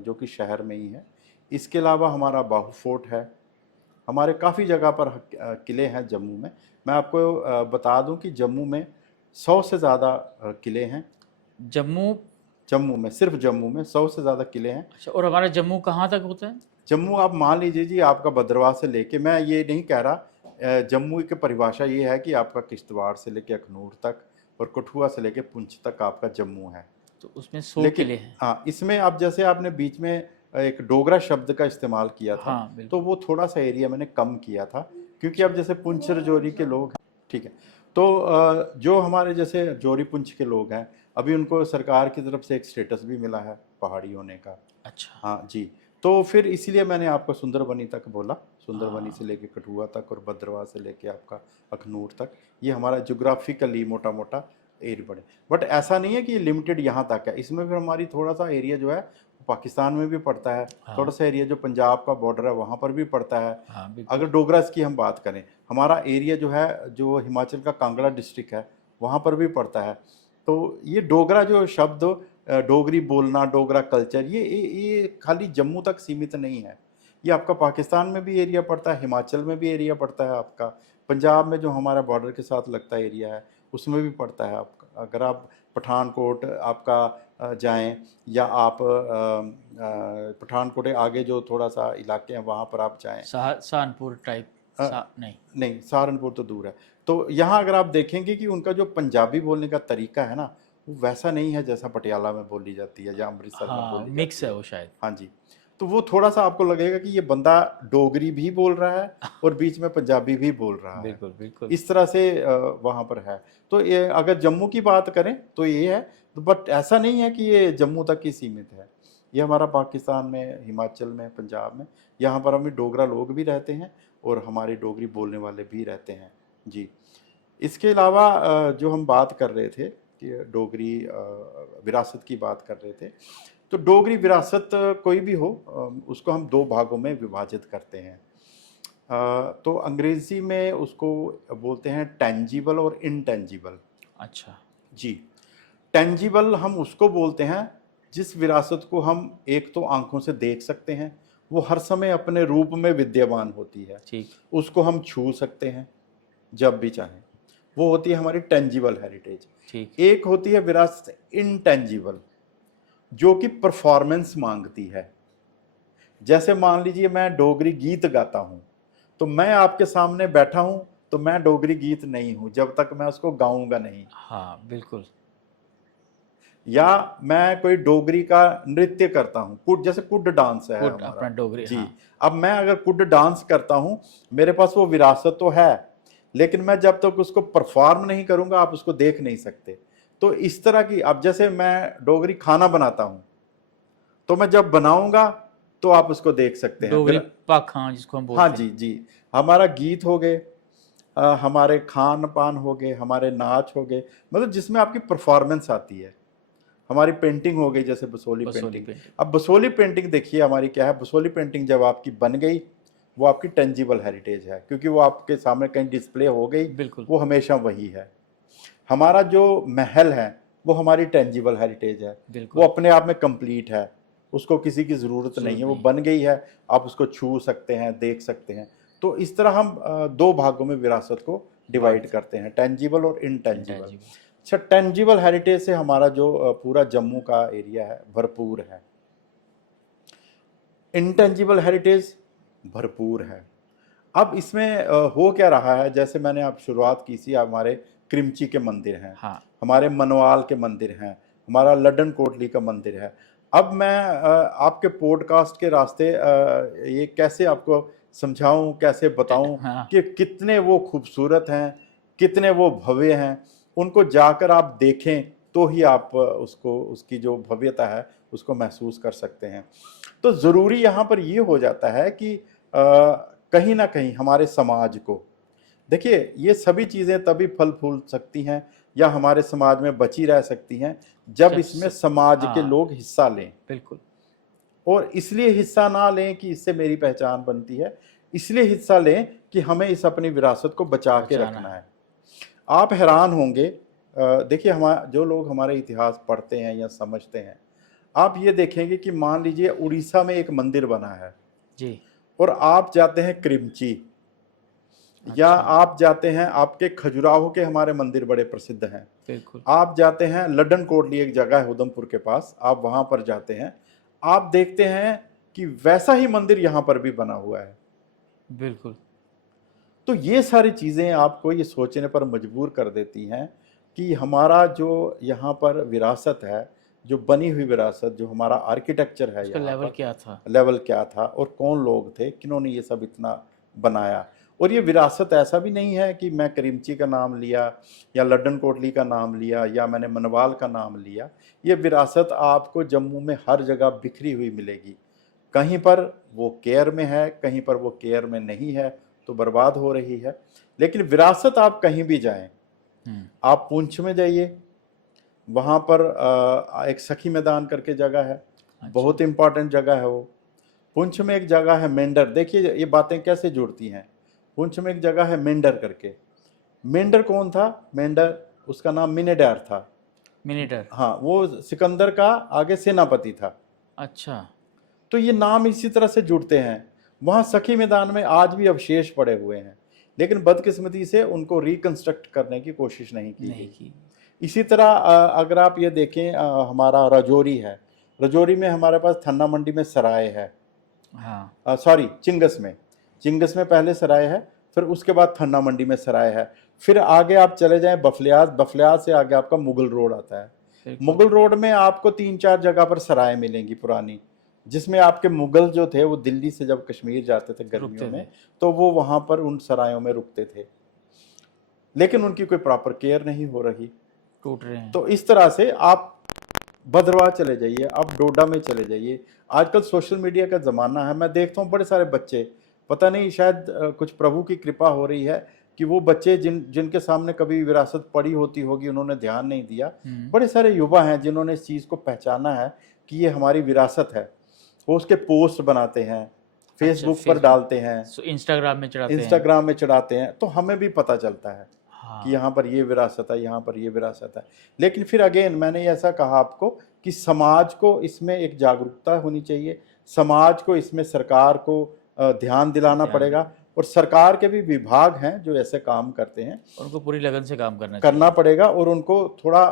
जो कि शहर में ही है। इसके अलावा हमारा बाहू फोर्ट है, हमारे काफ़ी जगह पर किले हैं जम्मू में। मैं आपको बता दूं कि जम्मू में 100 से ज़्यादा किले हैं। जम्मू में, सिर्फ जम्मू में 100 से ज़्यादा किले हैं। अच्छा, और हमारा जम्मू कहाँ तक होता है? जम्मू आप मान लीजिए जी, आपका भद्रवाह से लेके, मैं ये नहीं कह रहा, जम्मू की परिभाषा ये है कि आपका किश्तवाड़ से लेके अखनूर तक और कठुआ से लेके पुंछ तक आपका जम्मू है। तो उसमें 100 लेकिन किले हैं। हाँ, इसमें अब जैसे आपने बीच में एक डोगरा शब्द का इस्तेमाल किया था, हाँ बिल्कुल। तो वो थोड़ा सा एरिया मैंने कम किया था, क्योंकि अब जैसे पुंछ रजौरी के लोग हैं, ठीक है, तो जो हमारे जैसे जोरी पुंछ के लोग हैं, अभी उनको सरकार की तरफ से एक स्टेटस भी मिला है पहाड़ी होने का। अच्छा। हाँ जी, तो फिर इसीलिए मैंने आपको सुंदरबनी तक बोला, सुंदरबनी हाँ। से लेके कठुआ तक और भद्रवाह से लेके आपका अखनूर तक, ये हमारा जोग्राफिकली मोटा मोटा एरिया पड़े। बट ऐसा नहीं है कि ये लिमिटेड यहाँ तक है, इसमें फिर हमारी थोड़ा सा एरिया जो है पाकिस्तान में भी पड़ता है, हाँ। थोड़ा सा एरिया जो पंजाब का बॉर्डर है वहाँ पर भी पड़ता है। हाँ बिल्कुल। अगर डोगरास की हम बात करें, हमारा एरिया जो है, जो हिमाचल का कांगड़ा डिस्ट्रिक्ट है, वहाँ पर भी पड़ता है। तो ये डोगरा जो शब्द, डोगरी बोलना, डोगरा कल्चर, ये खाली जम्मू तक सीमित नहीं है, ये आपका पाकिस्तान में भी एरिया पड़ता है, हिमाचल में भी एरिया पड़ता है, आपका पंजाब में जो हमारा बॉर्डर के साथ लगता एरिया है उसमें भी पड़ता है आपका। अगर आप पठानकोट आपका जाएं, या आप पठानकोट के आगे जो थोड़ा सा इलाके हैं वहाँ पर आप जाएं, सहारनपुर टाइप, नहीं, सहारनपुर तो दूर है। तो यहाँ अगर आप देखेंगे कि उनका जो पंजाबी बोलने का तरीका है ना, वो वैसा नहीं है जैसा पटियाला में बोली जाती है या अमृतसर में हाँ बोली मिक्स जाती है है। वो शायद। हाँ जी, तो वो थोड़ा सा आपको लगेगा कि ये बंदा डोगरी भी बोल रहा है और बीच में पंजाबी भी बोल रहा है। बिल्कुल बिल्कुल। इस तरह से वहाँ पर है। तो ये अगर जम्मू की बात करें तो ये है, बट ऐसा नहीं है कि ये जम्मू तक ही सीमित है, ये हमारा पाकिस्तान में, हिमाचल में, पंजाब में, यहाँ पर हमें डोगरा लोग भी रहते हैं और हमारे डोगरी बोलने वाले भी रहते हैं जी। इसके अलावा जो हम बात कर रहे थे कि डोगरी विरासत की बात कर रहे थे, तो डोगरी विरासत कोई भी हो, उसको हम दो भागों में विभाजित करते हैं। तो अंग्रेज़ी में उसको बोलते हैं टेंजिबल और इनटेंजिबल। अच्छा जी, टेंजिबल हम उसको बोलते हैं जिस विरासत को हम एक तो आंखों से देख सकते हैं वो हर समय अपने रूप में विद्यमान होती है, ठीक। उसको हम छू सकते हैं जब भी चाहें। वो होती है हमारी टेंजिबल हेरिटेज। ठीक। एक होती है विरासत इनटेंजिबल, जो कि परफॉर्मेंस मांगती है। जैसे मान लीजिए मैं डोगरी गीत गाता हूं, तो मैं आपके सामने बैठा हूं तो मैं डोगरी गीत नहीं हूं जब तक मैं उसको गाऊंगा नहीं। हाँ बिल्कुल। या मैं कोई डोगरी का नृत्य करता हूं, कुड, जैसे कुड डांस है गुड, अपना हमारा डोगरी, जी। हाँ। अब मैं अगर कुड डांस करता हूं, मेरे पास वो विरासत तो है, लेकिन मैं जब तक उसको परफॉर्म नहीं करूंगा आप उसको देख नहीं सकते। तो इस तरह की, अब जैसे मैं डोगरी खाना बनाता हूं, तो मैं जब बनाऊंगा तो आप उसको देख सकते हैं डोगरी पाखां जिसको हम हाँ बोलते जी हैं। जी। हमारा गीत हो गए, हमारे खान पान हो गए, हमारे नाच हो गए, मतलब जिसमें आपकी परफॉर्मेंस आती है। हमारी पेंटिंग हो गई, जैसे बसोली बसोली पेंटिंग। पेंटिंग। अब बसोली पेंटिंग देखिए हमारी क्या है, बसोली पेंटिंग जब आपकी बन गई, वो आपकी टेंजिबल हेरिटेज है, क्योंकि वो आपके सामने कहीं डिस्प्ले हो गई, बिल्कुल। वो हमेशा वही है। हमारा जो महल है वो हमारी टेंजिबल हेरिटेज है, वो बिल्कुल। अपने आप में कंप्लीट है, उसको किसी की ज़रूरत नहीं जरूरत है, वो नहीं। बन गई है, आप उसको छू सकते हैं, देख सकते हैं। तो इस तरह हम दो भागों में विरासत को डिवाइड बात करते हैं, टेंजिबल और इनटेंजिबल। इंटेंजिबल। अच्छा, टेंजिबल हेरिटेज से हमारा जो पूरा जम्मू का एरिया है भरपूर है, इंटेंजिबल हेरिटेज भरपूर है। अब इसमें हो क्या रहा है, जैसे मैंने आप शुरुआत की थी, हमारे क्रिमची के मंदिर हैं, हाँ। हमारे मनवाल के मंदिर हैं, हमारा लड्डन कोटली का मंदिर है। अब मैं आपके पॉडकास्ट के रास्ते ये कैसे आपको समझाऊं, कैसे बताऊं हाँ कि कितने वो खूबसूरत हैं, कितने वो भव्य हैं। उनको जाकर आप देखें तो ही आप उसको, उसकी जो भव्यता है उसको महसूस कर सकते हैं। तो ज़रूरी यहाँ पर ये हो जाता है कि कहीं ना कहीं हमारे समाज को, देखिए ये सभी चीज़ें तभी फल फूल सकती हैं या हमारे समाज में बची रह सकती हैं जब इसमें समाज के हाँ लोग हिस्सा लें। बिल्कुल। और इसलिए हिस्सा ना लें कि इससे मेरी पहचान बनती है, इसलिए हिस्सा लें कि हमें इस अपनी विरासत को बचा के बचाना रखना है। है। आप हैरान होंगे, देखिए हमारा जो लोग हमारे इतिहास पढ़ते हैं या समझते हैं, आप ये देखेंगे कि मान लीजिए उड़ीसा में एक मंदिर बना है जी। और आप जाते हैं क्रिमची, या अच्छा। आप जाते हैं, आपके खजुराहो के हमारे मंदिर बड़े प्रसिद्ध हैं, बिल्कुल। आप जाते हैं लड्डन कोटली, एक जगह है उधमपुर के पास, आप वहां पर जाते हैं, आप देखते हैं कि वैसा ही मंदिर यहां पर भी बना हुआ है। बिल्कुल। तो ये सारी चीज़ें आपको ये सोचने पर मजबूर कर देती हैं कि हमारा जो यहाँ पर विरासत है, जो बनी हुई विरासत, जो हमारा आर्किटेक्चर है उसका यहाँ लेवल पर, क्या था। लेवल क्या था और कौन लोग थे, किन्होंने ये सब इतना बनाया। और ये विरासत ऐसा भी नहीं है कि मैं करीमची का नाम लिया या लड्डन कोटली का नाम लिया या मैंने मनवाल का नाम लिया। ये विरासत आपको जम्मू में हर जगह बिखरी हुई मिलेगी। कहीं पर वो केयर में है, कहीं पर वो केयर में नहीं है, तो बर्बाद हो रही है। लेकिन विरासत आप कहीं भी जाएं, आप पुंछ में जाइए, वहाँ पर एक सखी मैदान करके जगह है, अच्छा। बहुत इंपॉर्टेंट जगह है वो। पुंछ में एक जगह है मेंढर, देखिए ये बातें कैसे जुड़ती हैं। पुंछ में एक जगह है मेंढर करके। मेंढर कौन था? मेंढर, उसका नाम मिनेडार था। मिनीटर। हाँ, वो सिकंदर का आगे सेनापति था। अच्छा। तो ये नाम इसी तरह से जुड़ते हैं। वहाँ सखी मैदान में आज भी अवशेष पड़े हुए हैं, लेकिन बदकिस्मती से उनको रिकंस्ट्रक्ट करने की कोशिश नहीं की नहीं गई। की। इसी तरह अगर आप ये देखें, हमारा राजौरी है, राजौरी में हमारे पास थन्ना मंडी में सराय है, हाँ। सॉरी चिंगस में, चिंगस में पहले सराय है, फिर उसके बाद थन्ना मंडी में सराय है। फिर आगे आप चले जाएं बफलियाज, बफलियाज से आगे आपका मुगल रोड आता है। बिल्कुल। मुगल रोड में आपको 3-4 जगह पर सराय मिलेंगी पुरानी, जिसमें आपके मुगल जो थे वो दिल्ली से जब कश्मीर जाते थे गर्मियों रुकते थे। में, तो वो वहाँ पर उन सरायों में रुकते थे, लेकिन उनकी कोई प्रॉपर केयर नहीं हो रही। टूट रहे हैं। तो इस तरह से आप भद्रवाह चले जाइए, आप डोडा में चले जाइए। आजकल सोशल मीडिया का ज़माना है, मैं देखता हूँ बड़े सारे बच्चे, पता नहीं शायद कुछ प्रभु की कृपा हो रही है कि वो बच्चे जिनके सामने कभी विरासत पड़ी होती होगी, उन्होंने ध्यान नहीं दिया। बड़े सारे युवा हैं जिन्होंने इस चीज़ को पहचाना है कि ये हमारी विरासत है। वो उसके पोस्ट बनाते हैं, फेसबुक पर डालते हैं, इंस्टाग्राम में चढ़ाते हैं। इंस्टाग्राम में चढ़ाते हैं, तो हमें भी पता चलता है कि हाँ। यहाँ पर ये विरासत है, यहाँ पर ये विरासत है। लेकिन फिर अगेन मैंने ऐसा कहा आपको कि समाज को इसमें एक जागरूकता होनी चाहिए, समाज को इसमें सरकार को ध्यान दिलाना पड़ेगा, और सरकार के भी विभाग हैं जो ऐसे काम करते हैं, उनको पूरी लगन से काम करना करना पड़ेगा, और उनको थोड़ा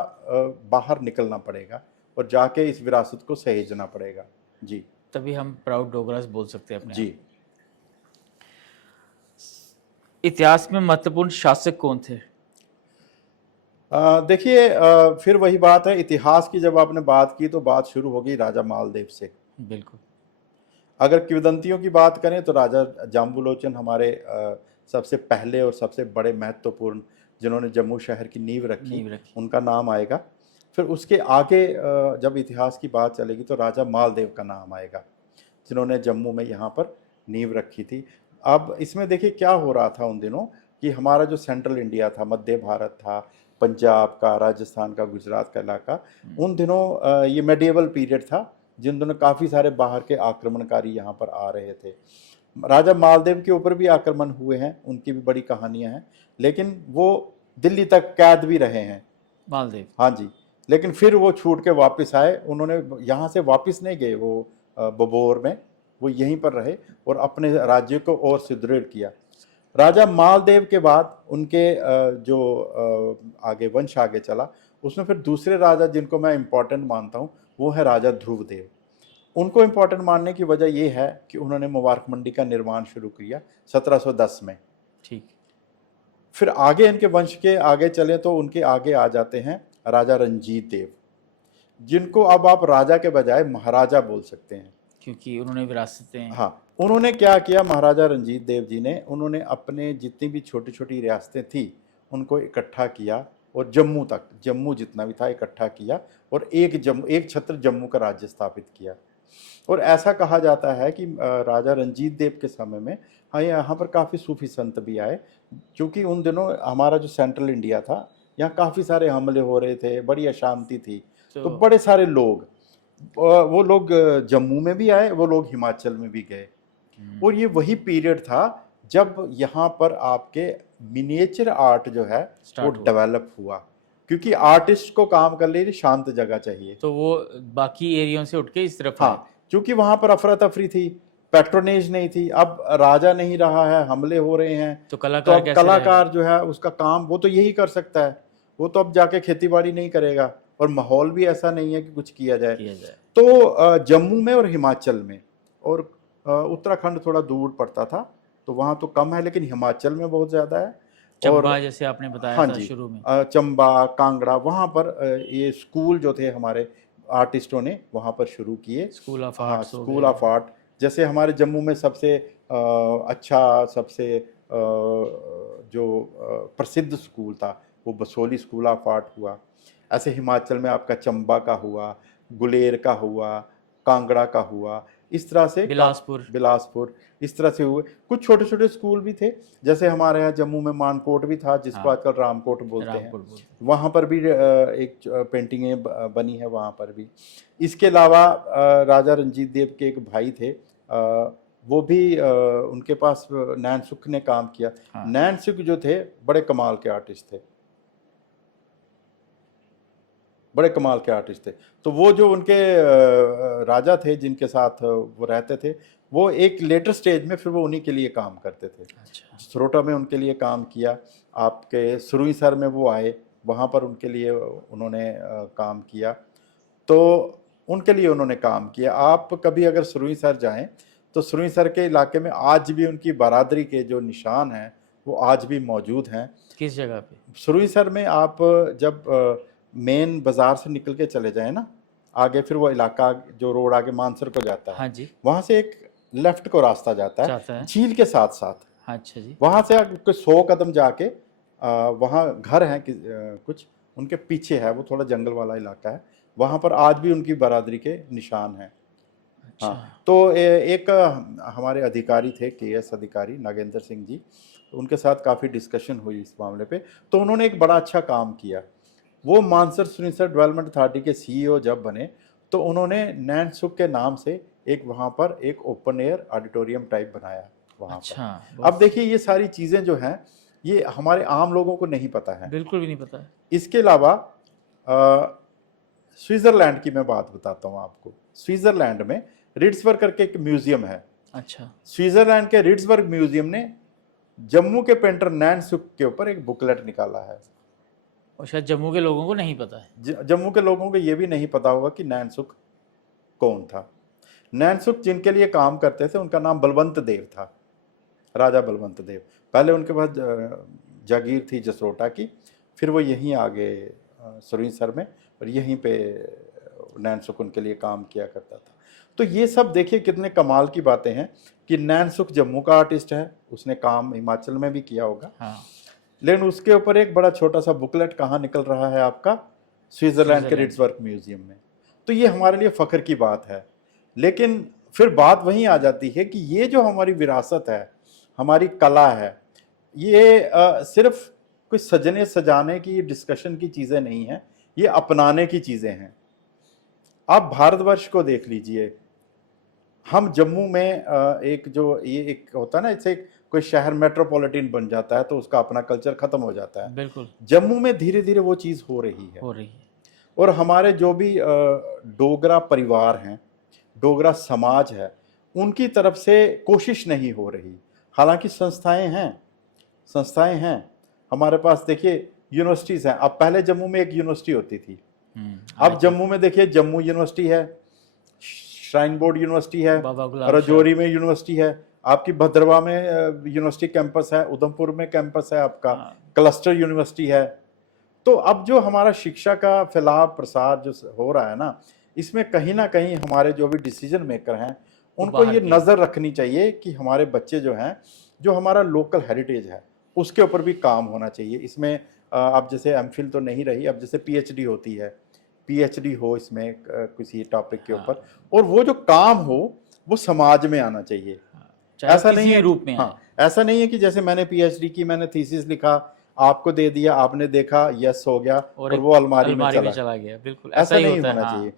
बाहर निकलना पड़ेगा और जाके इस विरासत को सहेजना पड़ेगा। जी, तभी हम प्राउड डोगरास बोल सकते हैं अपने जी। आप। इतिहास में महत्वपूर्ण शासक कौन थे? देखिए, फिर वही बात है, इतिहास की जब आपने बात की तो बात शुरू होगी राजा मालदेव से। बिल्कुल। अगर किंवदंतियों की बात करें तो राजा जाम्बुलोचन हमारे सबसे पहले और सबसे बड़े महत्वपूर्ण, जिन्होंने जम्मू शहर की नींव रखी, उनका नाम आएगा। फिर उसके आगे जब इतिहास की बात चलेगी तो राजा मालदेव का नाम आएगा, जिन्होंने जम्मू में यहाँ पर नींव रखी थी। अब इसमें देखिए क्या हो रहा था उन दिनों, कि हमारा जो सेंट्रल इंडिया था, मध्य भारत था, पंजाब का, राजस्थान का, गुजरात का इलाका, उन दिनों ये मेडिएवल पीरियड था, जिन दिनों काफ़ी सारे बाहर के आक्रमणकारी यहाँ पर आ रहे थे। राजा मालदेव के ऊपर भी आक्रमण हुए हैं, उनकी भी बड़ी कहानियाँ हैं, लेकिन वो दिल्ली तक कैद भी रहे हैं मालदेव। हाँ जी, लेकिन फिर वो छूट के वापस आए। उन्होंने यहाँ से वापस नहीं गए वो बबौर में, वो यहीं पर रहे और अपने राज्य को और सुदृढ़ किया। राजा मालदेव के बाद उनके जो आगे वंश आगे चला, उसमें फिर दूसरे राजा जिनको मैं इम्पोर्टेंट मानता हूँ वो है राजा ध्रुवदेव। उनको इम्पोर्टेंट मानने की वजह ये है कि उन्होंने मुबारक मंडी का निर्माण शुरू किया 1710 में। ठीक। फिर आगे इनके वंश के आगे चले तो उनके आगे आ जाते हैं राजा रंजीत देव, जिनको अब आप राजा के बजाय महाराजा बोल सकते हैं, क्योंकि उन्होंने विरासतें। हाँ, उन्होंने क्या किया, महाराजा रंजीत देव जी ने, उन्होंने अपने जितनी भी छोटी छोटी रियासतें थी उनको इकट्ठा किया और जम्मू तक, जम्मू जितना भी था इकट्ठा किया और एक छत्र जम्मू का राज्य स्थापित किया। और ऐसा कहा जाता है कि राजा रंजीत देव के समय में हाँ यहाँ पर काफ़ी सूफी संत भी आए, क्योंकि उन दिनों हमारा जो सेंट्रल इंडिया था यहाँ काफ़ी सारे हमले हो रहे थे, बड़ी अशांति थी, तो बड़े सारे लोग, वो लोग जम्मू में भी आए, वो लोग हिमाचल में भी गए। और ये वही पीरियड था जब यहाँ पर आपके मिनिएचर आर्ट जो है वो डेवलप हुआ, क्योंकि आर्टिस्ट को काम करने के लिए शांत जगह चाहिए, तो वो बाकी एरिया से उठ के इस तरफ हाँ, क्योंकि वहां पर अफरा तफरी थी, पैट्रोनेज नहीं थी, अब राजा नहीं रहा है, हमले हो रहे हैं, तो कलाकार अब कलाकार जो है उसका काम वो तो यही कर सकता है, वो तो अब जाके खेती बाड़ी नहीं करेगा और माहौल भी ऐसा नहीं है कि कुछ किया जाए। तो जम्मू में और हिमाचल में, और उत्तराखंड थोड़ा दूर पड़ता था तो वहाँ तो कम है, लेकिन हिमाचल में बहुत ज़्यादा है। चंबा जैसे आपने बताया हाँ था जी, शुरू में, चंबा, कांगड़ा, वहाँ पर ये स्कूल जो थे हमारे आर्टिस्टों ने वहाँ पर शुरू किए, स्कूल ऑफ हाँ, आर्ट। School of art. जैसे हमारे जम्मू में सबसे अच्छा, सबसे जो प्रसिद्ध स्कूल था वो बसोली स्कूल ऑफ आर्ट हुआ। ऐसे हिमाचल में आपका चंबा का हुआ, गुलेर का हुआ, कांगड़ा का हुआ, इस तरह से बिलासपुर इस तरह से हुए। कुछ छोटे छोटे स्कूल भी थे, जैसे हमारे यहाँ जम्मू में मानकोट भी था, जिसको आजकल रामकोट बोलते हैं, वहाँ पर भी एक पेंटिंगें बनी है वहाँ पर भी। इसके अलावा राजा रंजीत देव के एक भाई थे, वो भी उनके पास नैनसुख ने काम किया। नैनसुख जो थे बड़े कमाल के आर्टिस्ट थे, बड़े कमाल के आर्टिस्ट थे। तो वो जो उनके राजा थे जिनके साथ वो रहते थे, वो एक लेटर स्टेज में फिर वो उन्हीं के लिए काम करते थे। अच्छा। सरोटा में उनके लिए काम किया, आपके सुरुईसर में वो आए, वहाँ पर उनके लिए उन्होंने काम किया, तो उनके लिए उन्होंने काम किया। आप कभी अगर सुरुईसर जाएं तो सुरुईसर के इलाके में आज भी उनकी बरादरी के जो निशान हैं वो आज भी मौजूद हैं। किस जगह पे? सुरुईसर में आप जब मेन बाजार से निकल के चले जाए ना आगे, फिर वो इलाका जो रोड आगे मानसर को जाता है, हाँ जी, वहाँ से एक लेफ्ट को रास्ता जाता है झील के साथ साथ। अच्छा जी। वहाँ से आपको 100 कदम जाके वहाँ घर हैं कुछ, उनके पीछे है, वो थोड़ा जंगल वाला इलाका है, वहाँ पर आज भी उनकी बरादरी के निशान हैं। अच्छा। हाँ, तो एक हमारे अधिकारी थे, केएस अधिकारी नागेंद्र सिंह जी, उनके साथ काफ़ी डिस्कशन हुई इस मामले पे, तो उन्होंने एक बड़ा अच्छा काम किया। वो मानसर सुनिसर डेवलपमेंट अथॉरिटी के सीईओ जब बने तो उन्होंने नैनसुख के नाम से एक वहाँ पर एक ओपन एयर ऑडिटोरियम टाइप बनाया वहाँ अच्छा, पर। अब देखिए ये सारी चीज़ें जो हैं ये हमारे आम लोगों को नहीं पता है, बिल्कुल भी नहीं पता है। इसके अलावा स्विट्जरलैंड की मैं बात बताता हूँ आपको। स्विट्जरलैंड में रिट्सबर्ग करके एक म्यूजियम है। अच्छा। स्विट्जरलैंड के रिट्सबर्ग म्यूजियम ने जम्मू के पेंटर नैन सुख के ऊपर एक बुकलेट निकाला है। और शायद जम्मू के लोगों को नहीं पता है। जम्मू के लोगों को यह भी नहीं पता होगा कि नैन सुख कौन था। नैन सुख जिनके लिए काम करते थे उनका नाम बलवंत देव था, राजा बलवंत देव। पहले उनके पास जागीर थी जसरोटा की, फिर वो यहीं आ गए सरुईसर में, और यहीं पे नैन सुख उनके लिए काम किया करता था। तो ये सब देखिए कितने कमाल की बातें हैं कि नैन सुख जम्मू का आर्टिस्ट है, उसने काम हिमाचल में भी किया होगा। हाँ। लेकिन उसके ऊपर एक बड़ा छोटा सा बुकलेट कहाँ निकल रहा है आपका, स्विट्जरलैंड के रिट्सबर्ग म्यूजियम में। तो ये हमारे लिए फ़ख्र की बात है। लेकिन फिर बात वहीं आ जाती है कि ये जो हमारी विरासत है, हमारी कला है, ये सिर्फ कोई सजने सजाने की डिस्कशन की चीज़ें नहीं हैं, ये अपनाने की चीज़ें हैं। आप भारतवर्ष को देख लीजिए, हम जम्मू में एक जो ये एक होता है ना, इससे कोई शहर मेट्रोपॉलिटन बन जाता है तो उसका अपना कल्चर खत्म हो जाता है। बिल्कुल। जम्मू में धीरे धीरे वो चीज़ हो रही है। है। और हमारे जो भी डोगरा परिवार हैं, डोगरा समाज है, उनकी तरफ से कोशिश नहीं हो रही। हालांकि संस्थाएं हैं हमारे पास। देखिए यूनिवर्सिटीज़ हैं। अब पहले जम्मू में एक यूनिवर्सिटी होती थी, अब जम्मू में देखिए जम्मू यूनिवर्सिटी है, श्राइन बोर्ड यूनिवर्सिटी है, राजौरी में यूनिवर्सिटी है, आपकी भद्रवा में यूनिवर्सिटी कैंपस है, उधमपुर में कैंपस है आपका, क्लस्टर यूनिवर्सिटी है। तो अब जो हमारा शिक्षा का फैलाव प्रसार जो हो रहा है ना, इसमें कहीं ना कहीं हमारे जो भी डिसीजन मेकर हैं उनको ये नज़र रखनी चाहिए कि हमारे बच्चे जो हैं, जो हमारा लोकल हेरिटेज है उसके ऊपर भी काम होना चाहिए। इसमें अब जैसे एमफिल तो नहीं रही, अब जैसे पीएचडी होती है, पीएचडी हो इसमें किसी टॉपिक के ऊपर, और वो जो काम हो वो समाज में आना चाहिए। ऐसा नहीं है रूप में। हाँ, ऐसा नहीं है कि जैसे मैंने पीएचडी की, मैंने थीसिस लिखा, आपको दे दिया, आपने देखा, यस हो गया और वो अलमारी में चला गया। बिल्कुल ऐसा नहीं होना चाहिए।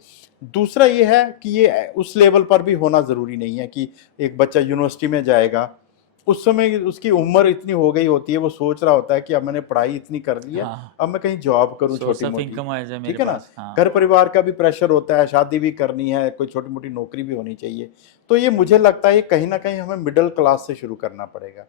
दूसरा ये है कि ये उस लेवल पर भी होना ज़रूरी नहीं है कि एक बच्चा यूनिवर्सिटी में जाएगा, उस समय उसकी उम्र इतनी हो गई होती है, वो सोच रहा होता है कि अब मैंने पढ़ाई इतनी कर ली है, अब मैं कहीं जॉब करूं छोटी मोटी, ठीक है ना। घर परिवार का भी प्रेशर होता है, शादी भी करनी है, कोई छोटी मोटी नौकरी भी होनी चाहिए। तो ये मुझे लगता है कहीं ना कहीं हमें मिडिल क्लास से शुरू करना पड़ेगा।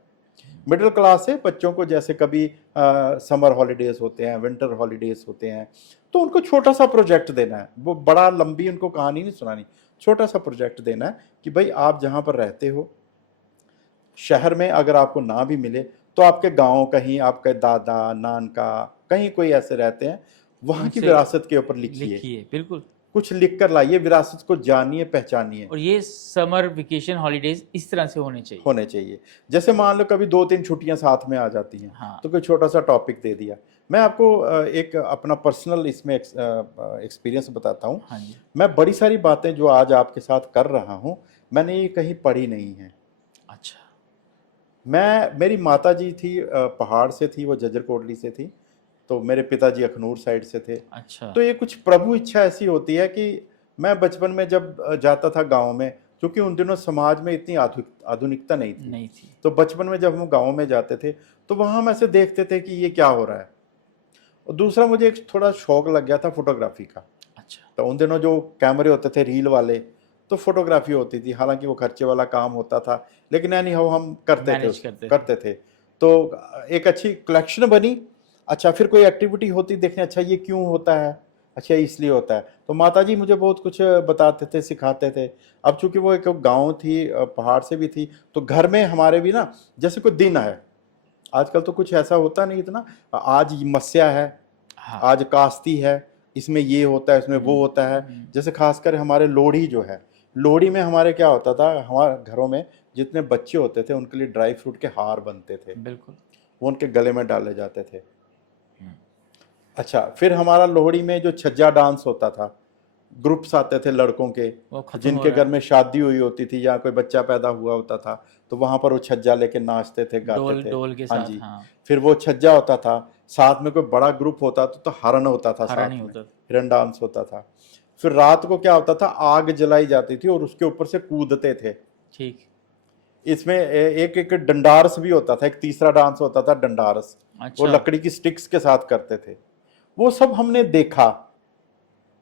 मिडिल क्लास से बच्चों को, जैसे कभी समर हॉलीडेज होते हैं, विंटर हॉलीडेज होते हैं, तो उनको छोटा सा प्रोजेक्ट देना है। वो बड़ा लंबी उनको कहानी नहीं सुनानी, छोटा सा प्रोजेक्ट देना है कि भाई आप जहाँ पर रहते हो, शहर में अगर आपको ना भी मिले तो आपके गांव कहीं, आपके दादा नानका कहीं कोई ऐसे रहते हैं, वहाँ की विरासत के ऊपर लिखिए। बिल्कुल, कुछ लिख कर लाइए, विरासत को जानिए, पहचानिए। और ये समर वेकेशन हॉलीडेज इस तरह से होने चाहिए। जैसे मान लो कभी 2-3 छुट्टियां साथ में आ जाती हैं, तो कोई छोटा सा टॉपिक दे दिया। मैं आपको एक अपना पर्सनल इसमें एक्सपीरियंस बताता हूँ। मैं बड़ी सारी बातें जो आज आपके साथ कर रहा हूँ, मैंने ये कहीं पढ़ी नहीं है। अच्छा। मेरी माता जी थी पहाड़ से थी, वो जजर कोटली से थी, तो मेरे पिताजी अखनूर साइड से थे। अच्छा। तो ये कुछ प्रभु इच्छा ऐसी होती है कि मैं बचपन में जब जाता था गांव में, क्योंकि उन दिनों समाज में इतनी आधुनिकता नहीं थी, तो बचपन में जब हम गांव में जाते थे तो वहाँ हम ऐसे देखते थे कि ये क्या हो रहा है। और दूसरा मुझे एक थोड़ा शौक लग गया था फोटोग्राफी का। अच्छा। तो उन दिनों जो कैमरे होते थे रील वाले, तो फोटोग्राफी होती थी, हालांकि वो खर्चे वाला काम होता था, लेकिन एनी हाउ हम करते थे। तो एक अच्छी कलेक्शन बनी। अच्छा, फिर कोई एक्टिविटी होती देखने, अच्छा ये क्यों होता है, अच्छा इसलिए होता है। तो माताजी मुझे बहुत कुछ बताते थे, सिखाते थे। अब चूंकि वो एक गांव थी, पहाड़ से भी थी, तो घर में हमारे भी ना, जैसे कोई दिन है, आजकल तो कुछ ऐसा होता नहीं इतना, आज मस्या है, आज कास्ती है, इसमें ये होता है, इसमें वो होता है। जैसे खासकर हमारे लोहड़ी जो है, लोहड़ी में हमारे क्या होता था, हमारे घरों में जितने बच्चे होते थे उनके लिए ड्राई फ्रूट के हार बनते थे। बिल्कुल। वो उनके गले में डाले जाते थे। अच्छा, फिर हमारा लोहड़ी में जो छज्जा डांस होता था, ग्रुप्स आते थे लड़कों के, जिनके घर में शादी हुई होती थी या कोई बच्चा पैदा हुआ होता था, तो वहां पर वो छज्जा लेके नाचते थे, गाते थे, डोल के साथ। हाँ जी। फिर वो छज्जा होता था, साथ में कोई बड़ा ग्रुप होता तो हरण होता था, साथ में हिरन डांस होता था। फिर रात को क्या होता था, आग जलाई जाती थी और उसके ऊपर से कूदते थे। ठीक। इसमें एक डंडारस भी होता था, एक तीसरा डांस होता था डंडारस। अच्छा। वो लकड़ी की स्टिक्स के साथ करते थे। वो सब हमने देखा,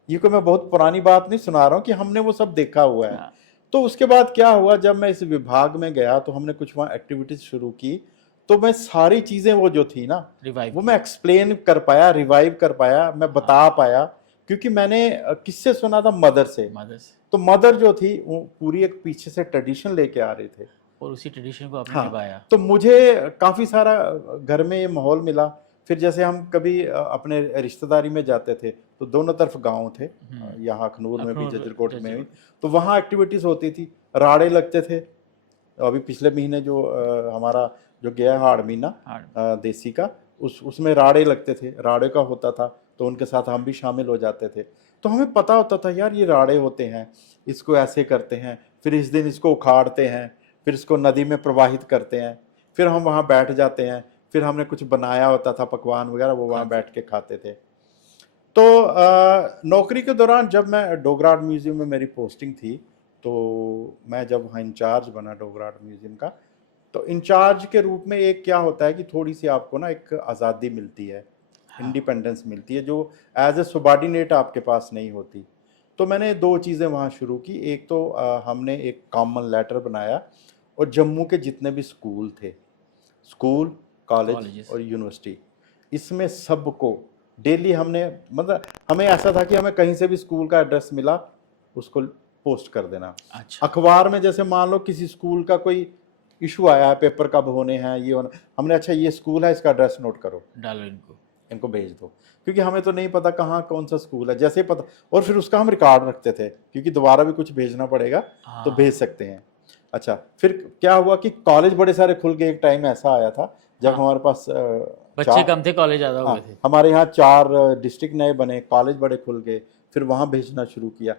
ये कोई मैं बहुत पुरानी बात नहीं सुना रहा हूँ कि हमने वो सब देखा हुआ है। हाँ, तो उसके बाद क्या हुआ, जब मैं इस विभाग में गया तो हमने कुछ वहाँ एक्टिविटीज शुरू की, तो मैं सारी चीजें वो जो थी ना रिवाइव वो की। मैं एक्सप्लेन कर पाया, रिवाइव कर पाया, मैं बता पाया, क्योंकि मैंने किससे सुना था, मदर से। मदर से, तो मदर जो थी वो पूरी एक पीछे से ट्रेडिशन लेके आ रहे थे। और उसी ट्रेडिशन को आपने हाँ, निभाया। तो मुझे काफ़ी सारा घर में ये माहौल मिला। फिर जैसे हम कभी अपने रिश्तेदारी में जाते थे तो दोनों तरफ गांव थे, यहाँ अखनूर में भी, अखनूर, जजरकोट में भी, जजरकोट। तो वहाँ एक्टिविटीज़ होती थी, राड़े लगते थे। अभी पिछले महीने जो हमारा जो गया है हाड़ महीना हाँ, देसी का, उसमें राड़े लगते थे, राड़े का होता था, तो उनके साथ हम भी शामिल हो जाते थे। तो हमें पता होता था यार ये राड़े होते हैं, इसको ऐसे करते हैं, फिर इस दिन इसको उखाड़ते हैं, फिर इसको नदी में प्रवाहित करते हैं, फिर हम वहाँ बैठ जाते हैं, फिर हमने कुछ बनाया होता था पकवान वगैरह, वो वहाँ बैठ के खाते थे। तो नौकरी के दौरान जब मैं डोगरा आर्ट म्यूजियम में मेरी पोस्टिंग थी, तो मैं जब वहाँ इंचार्ज बना डोगरा आर्ट म्यूजियम का, तो इंचार्ज के रूप में एक क्या होता है कि थोड़ी सी आपको ना एक आज़ादी मिलती है, इंडिपेंडेंस मिलती है, जो एज ए सबॉर्डिनेट आपके पास नहीं होती। तो मैंने दो चीज़ें वहाँ शुरू की। एक तो हमने एक कॉमन लेटर बनाया और जम्मू के जितने भी स्कूल थे, स्कूल, कॉलेज कॉलेजेस। और यूनिवर्सिटी, इसमें सबको डेली हमने, मतलब हमें ऐसा था कि हमें कहीं से भी स्कूल का एड्रेस मिला उसको पोस्ट कर देना। अच्छा, अखबार में जैसे मान लो किसी स्कूल का कोई इशू आया है, पेपर कब होने हैं, ये होना, हमने अच्छा ये स्कूल है, इसका एड्रेस नोट करो, डालो इनको। इनको भेज दो, क्योंकि हमें तो नहीं पता कहाँ कौन सा स्कूल है, जैसे ही पता, और फिर उसका हम रिकॉर्ड रखते थे, क्योंकि दोबारा भी कुछ भेजना पड़ेगा तो भेज सकते हैं। अच्छा, फिर क्या हुआ कि कॉलेज बड़े सारे खुल गए। एक टाइम ऐसा आया था जब हाँ, हमारे पास बच्चे कम थे, कॉलेज ज़्यादा हाँ, हुए थे। हमारे यहाँ 4 डिस्ट्रिक्ट नए बने, कॉलेज बड़े खुल गए, फिर वहाँ भेजना शुरू किया।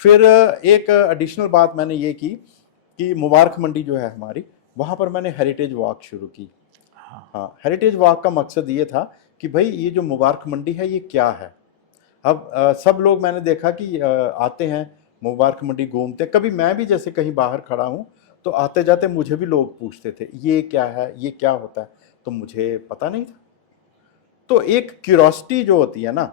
फिर एक एडिशनल बात मैंने ये की कि मुबारक मंडी जो है हमारी, वहाँ पर मैंने हेरिटेज वॉक शुरू की। हाँ, हेरिटेज वॉक का मकसद ये था कि भाई ये जो मुबारक मंडी है ये क्या है। अब सब लोग मैंने देखा कि आते हैं मुबारक मंडी घूमते, कभी मैं भी जैसे कहीं बाहर खड़ा हूँ तो आते जाते मुझे भी लोग पूछते थे ये क्या है, ये क्या होता है, तो मुझे पता नहीं था। तो एक क्यूरोसिटी जो होती है ना,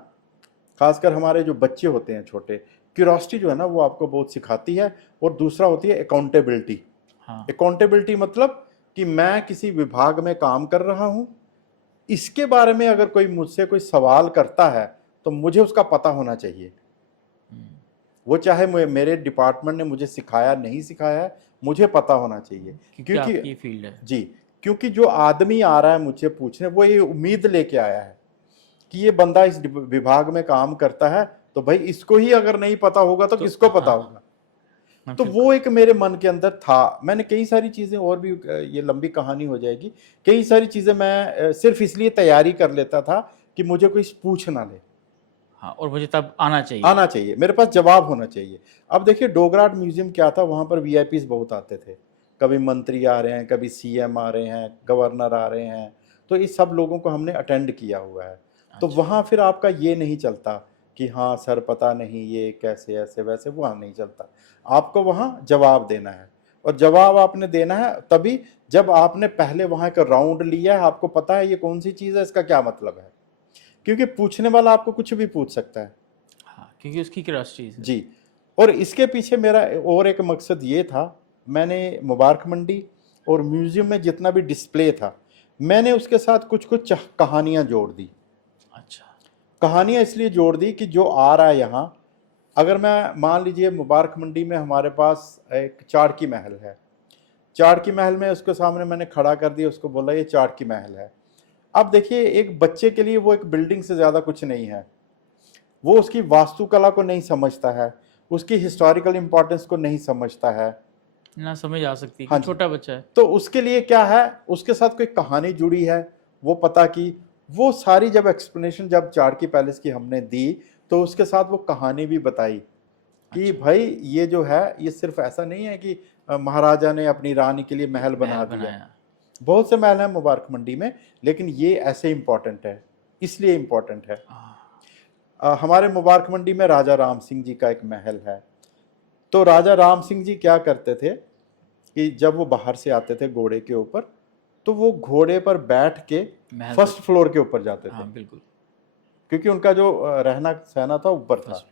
खासकर हमारे जो बच्चे होते हैं छोटे, क्यूरोसिटी जो है ना वो आपको बहुत सिखाती है। और दूसरा होती है अकाउंटेबिलिटी। हाँ, अकाउंटेबिलिटी मतलब कि मैं किसी विभाग में काम कर रहा हूँ, इसके बारे में अगर कोई मुझसे कोई सवाल करता है तो मुझे उसका पता होना चाहिए। वो चाहे मेरे डिपार्टमेंट ने मुझे सिखाया नहीं सिखाया है, मुझे पता होना चाहिए। क्योंकि आपकी फील्ड है। जी, क्योंकि जो आदमी आ रहा है मुझसे पूछने, वो ये उम्मीद लेके आया है कि ये बंदा इस विभाग में काम करता है, तो भाई इसको ही अगर नहीं पता होगा तो किसको पता हाँ, होगा। हाँ, तो वो एक मेरे मन के अंदर था। मैंने कई सारी चीज़ें, और भी ये लंबी कहानी हो जाएगी, कई सारी चीज़ें मैं सिर्फ इसलिए तैयारी कर लेता था कि मुझे कोई पूछ ना ले। हाँ, और मुझे तब आना चाहिए। आना चाहिए, मेरे पास जवाब होना चाहिए। अब देखिए डोगरा आर्ट म्यूजियम क्या था, वहाँ पर वीआईपीज बहुत आते थे, कभी मंत्री आ रहे हैं, कभी सीएम आ रहे हैं, गवर्नर आ रहे हैं, तो इस सब लोगों को हमने अटेंड किया हुआ है। तो अच्छा, वहाँ फिर आपका ये नहीं चलता कि हाँ सर पता नहीं ये कैसे ऐसे वैसे, वहाँ नहीं चलता। आपको वहाँ जवाब देना है, और जवाब आपने देना है तभी जब आपने पहले वहाँ का राउंड लिया है, आपको पता है ये कौन सी चीज़ है, इसका क्या मतलब है, क्योंकि पूछने वाला आपको कुछ भी पूछ सकता है। हाँ, क्योंकि उसकी क्यूरियोसिटी है। जी, और इसके पीछे मेरा और एक मकसद ये था, मैंने मुबारक मंडी और म्यूज़ियम में जितना भी डिस्प्ले था, मैंने उसके साथ कुछ कुछ कहानियाँ जोड़ दी। अच्छा, कहानियाँ इसलिए जोड़ दी कि जो आ रहा है यहाँ, अगर मैं मान लीजिए मुबारक मंडी में हमारे पास एक चाड़की महल है, चाड़की महल में उसके सामने मैंने खड़ा कर दिया, उसको बोला ये चाड़की महल है। अब देखिए एक बच्चे के लिए वो एक बिल्डिंग से ज़्यादा कुछ नहीं है, वो उसकी वास्तुकला को नहीं समझता है, उसकी हिस्टोरिकल इम्पोर्टेंस को नहीं समझता है। ना समझ आ सकती हाँ कि जी, छोटा बच्चा है। तो उसके लिए क्या है, उसके साथ कोई कहानी जुड़ी है, वो पता की, वो सारी जब एक्सप्लेनेशन जब चाड़की पैलेस की हमने दी, तो उसके साथ वो कहानी भी बताई कि अच्छा, भाई ये जो है ये सिर्फ ऐसा नहीं है कि महाराजा ने अपनी रानी के लिए महल बना महल दिया। बनाया। बहुत से महल हैं मुबारक मंडी में, लेकिन ये ऐसे इंपॉर्टेंट है, इसलिए इंपॉर्टेंट है। हमारे मुबारक मंडी में राजा राम सिंह जी का एक महल है। तो राजा राम सिंह जी क्या करते थे कि जब वो बाहर से आते थे घोड़े के ऊपर, तो वो घोड़े पर बैठ के महल फर्स्ट तक। फ्लोर के ऊपर जाते थे, हाँ, बिल्कुल। क्योंकि उनका जो रहना सहना था ऊपर था। फर्स्ट।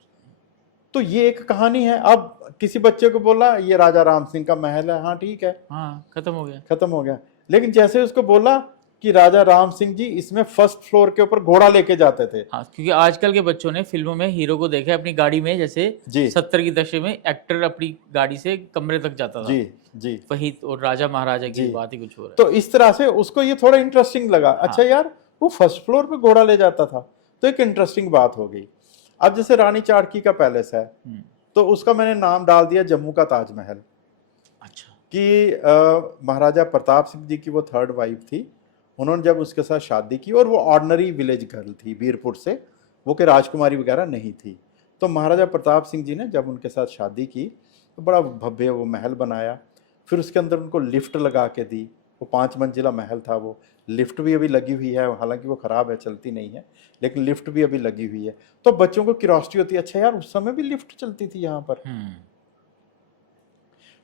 तो ये एक कहानी है। अब किसी बच्चे को बोला ये राजा राम सिंह का महल है, हाँ ठीक है, हाँ, खत्म हो गया। खत्म हो गया। लेकिन जैसे उसको बोला कि राजा राम सिंह जी इसमें फर्स्ट फ्लोर के ऊपर घोड़ा लेके जाते थे। हाँ, क्योंकि आजकल के बच्चों ने फिल्मों में हीरो को देखा है अपनी गाड़ी में, जैसे जी 70 की दशक में एक्टर अपनी गाड़ी से कमरे तक जाता था। जी जी वही, और राजा महाराजा की जी। बात ही कुछ हो रहा तो इस तरह से उसको ये थोड़ा इंटरेस्टिंग लगा, अच्छा हाँ। यार वो फर्स्ट फ्लोर पे घोड़ा ले जाता था, तो एक इंटरेस्टिंग बात हो गई। अब जैसे रानी चाड़की का पैलेस है, है। तो उसका मैंने नाम डाल दिया जम्मू का ताजमहल, अच्छा। कि महाराजा प्रताप सिंह जी की वो थर्ड वाइफ थी। उन्होंने जब उसके साथ शादी की, और वो ऑर्डिनरी विलेज गर्ल थी वीरपुर से, वो कि राजकुमारी वगैरह नहीं थी। तो महाराजा प्रताप सिंह जी ने जब उनके साथ शादी की तो बड़ा भव्य वो महल बनाया। फिर उसके अंदर उनको लिफ्ट लगा के दी, वो 5 मंजिला महल था, वो लिफ्ट भी अभी लगी हुई है, हालांकि वो ख़राब है, चलती नहीं है, लेकिन लिफ्ट भी अभी लगी हुई है। तो बच्चों को क्यूरियोसिटी होती है, अच्छा यार उस समय भी लिफ्ट चलती थी यहाँ पर।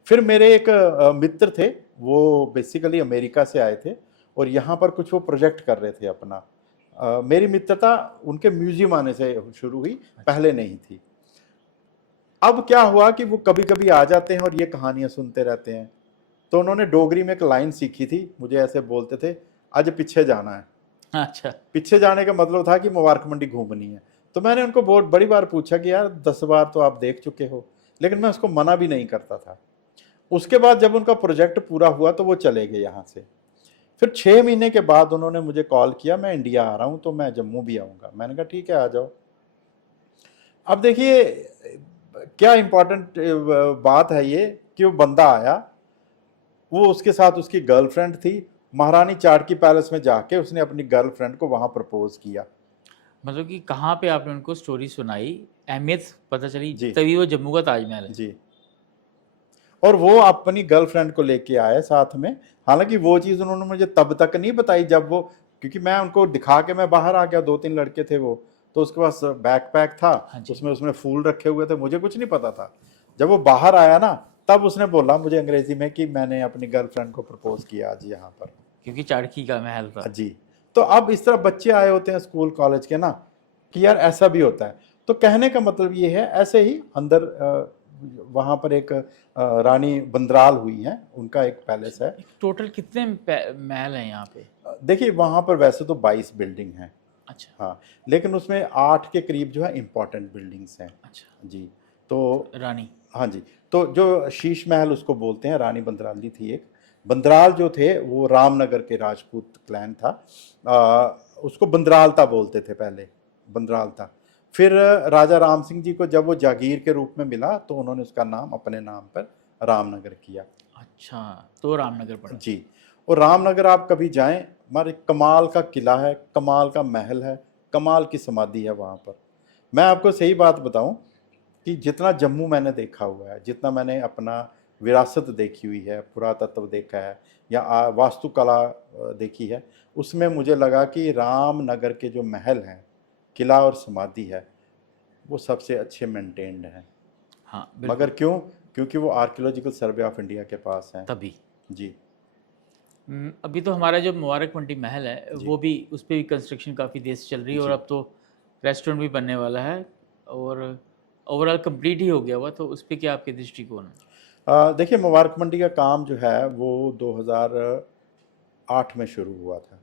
फिर मेरे एक मित्र थे, वो बेसिकली अमेरिका से आए थे और यहाँ पर कुछ वो प्रोजेक्ट कर रहे थे अपना। मेरी मित्रता उनके म्यूजियम आने से शुरू हुई, पहले नहीं थी। अब क्या हुआ कि वो कभी कभी आ जाते हैं और ये कहानियां सुनते रहते हैं। तो उन्होंने डोगरी में एक लाइन सीखी थी, मुझे ऐसे बोलते थे, आज पीछे जाना है। अच्छा। पीछे जाने का मतलब था कि मुबारक मंडी घूमनी है। तो मैंने उनको बहुत बड़ी बार पूछा कि यार 10 बार तो आप देख चुके हो, लेकिन मैं उसको मना भी नहीं करता था। उसके बाद जब उनका प्रोजेक्ट पूरा हुआ तो वो चले गए यहाँ से। फिर 6 महीने के बाद उन्होंने मुझे कॉल किया, मैं इंडिया आ रहा हूँ तो मैं जम्मू भी आऊँगा। मैंने कहा ठीक है आ जाओ। अब देखिए क्या इम्पोर्टेंट बात है ये कि वो बंदा आया, वो उसके साथ उसकी गर्लफ्रेंड थी, महारानी चाड़की पैलेस में जाके उसने अपनी गर्लफ्रेंड को वहाँ प्रपोज किया। मतलब कि कहाँ पे आपने उनको स्टोरी सुनाई, अहमियत पता चली, जी तभी वो जम्मू का ताजमहल है। जी। और वो अपनी गर्लफ्रेंड को लेके आए साथ में। हालांकि वो चीज़ उन्होंने मुझे तब तक नहीं बताई जब वो, क्योंकि मैं उनको दिखा के मैं बाहर आ गया, 2-3 लड़के थे वो, तो उसके पास बैकपैक था, हाँ जी। उसमें उसमें फूल रखे हुए थे, मुझे कुछ नहीं पता था। जब वो बाहर आया ना, तब उसने बोला मुझे अंग्रेजी में कि मैंने अपनी गर्लफ्रेंड को प्रपोज किया आज यहाँ पर। क्योंकि चाड़की का महल था। जी। तो अब इस तरह बच्चे आए होते हैं स्कूल कॉलेज के ना, कि यार ऐसा भी होता है। तो कहने का मतलब ये है, ऐसे ही अंदर वहाँ पर एक रानी बंदराल हुई हैं, उनका एक पैलेस है। टोटल कितने महल हैं यहाँ पे? देखिए वहाँ पर वैसे तो 22 बिल्डिंग हैं, अच्छा। हाँ, लेकिन उसमें 8 के करीब जो है इम्पोर्टेंट बिल्डिंग्स हैं। अच्छा। जी। तो रानी। हाँ जी, तो जो शीश महल उसको बोलते हैं, रानी बंदराली थी एक। बंदराल जो थे वो रामनगर के राजपूत क्लैन था, उसको बंदरालता बोलते थे पहले, बंदरालता। फिर राजा राम सिंह जी को जब वो जागीर के रूप में मिला तो उन्होंने उसका नाम अपने नाम पर रामनगर किया। अच्छा, तो रामनगर पड़ा। जी। और रामनगर आप कभी जाएं, हमारे कमाल का किला है, कमाल का महल है, कमाल की समाधि है वहाँ पर। मैं आपको सही बात बताऊं कि जितना जम्मू मैंने देखा हुआ है, जितना मैंने अपना विरासत देखी हुई है, पुरातत्व देखा है या वास्तुकला देखी है, उसमें मुझे लगा कि रामनगर के जो महल हैं, किला और समाधि है, वो सबसे अच्छे मेंटेन्ड हैं। हाँ मगर बिल्कुल। क्यों? क्योंकि वो आर्कियोलॉजिकल सर्वे ऑफ इंडिया के पास हैं। तभी। जी अभी तो हमारा जो मुबारक मंडी महल है जी वो भी, उस पर भी कंस्ट्रक्शन काफ़ी देर से चल रही है, और जी। अब तो रेस्टोरेंट भी बनने वाला है, और ओवरऑल कंप्लीट ही हो गया हुआ। तो उस पर क्या आपके दृष्टिकोण है? देखिए मुबारक मंडी का काम जो है वो 2008 में शुरू हुआ था।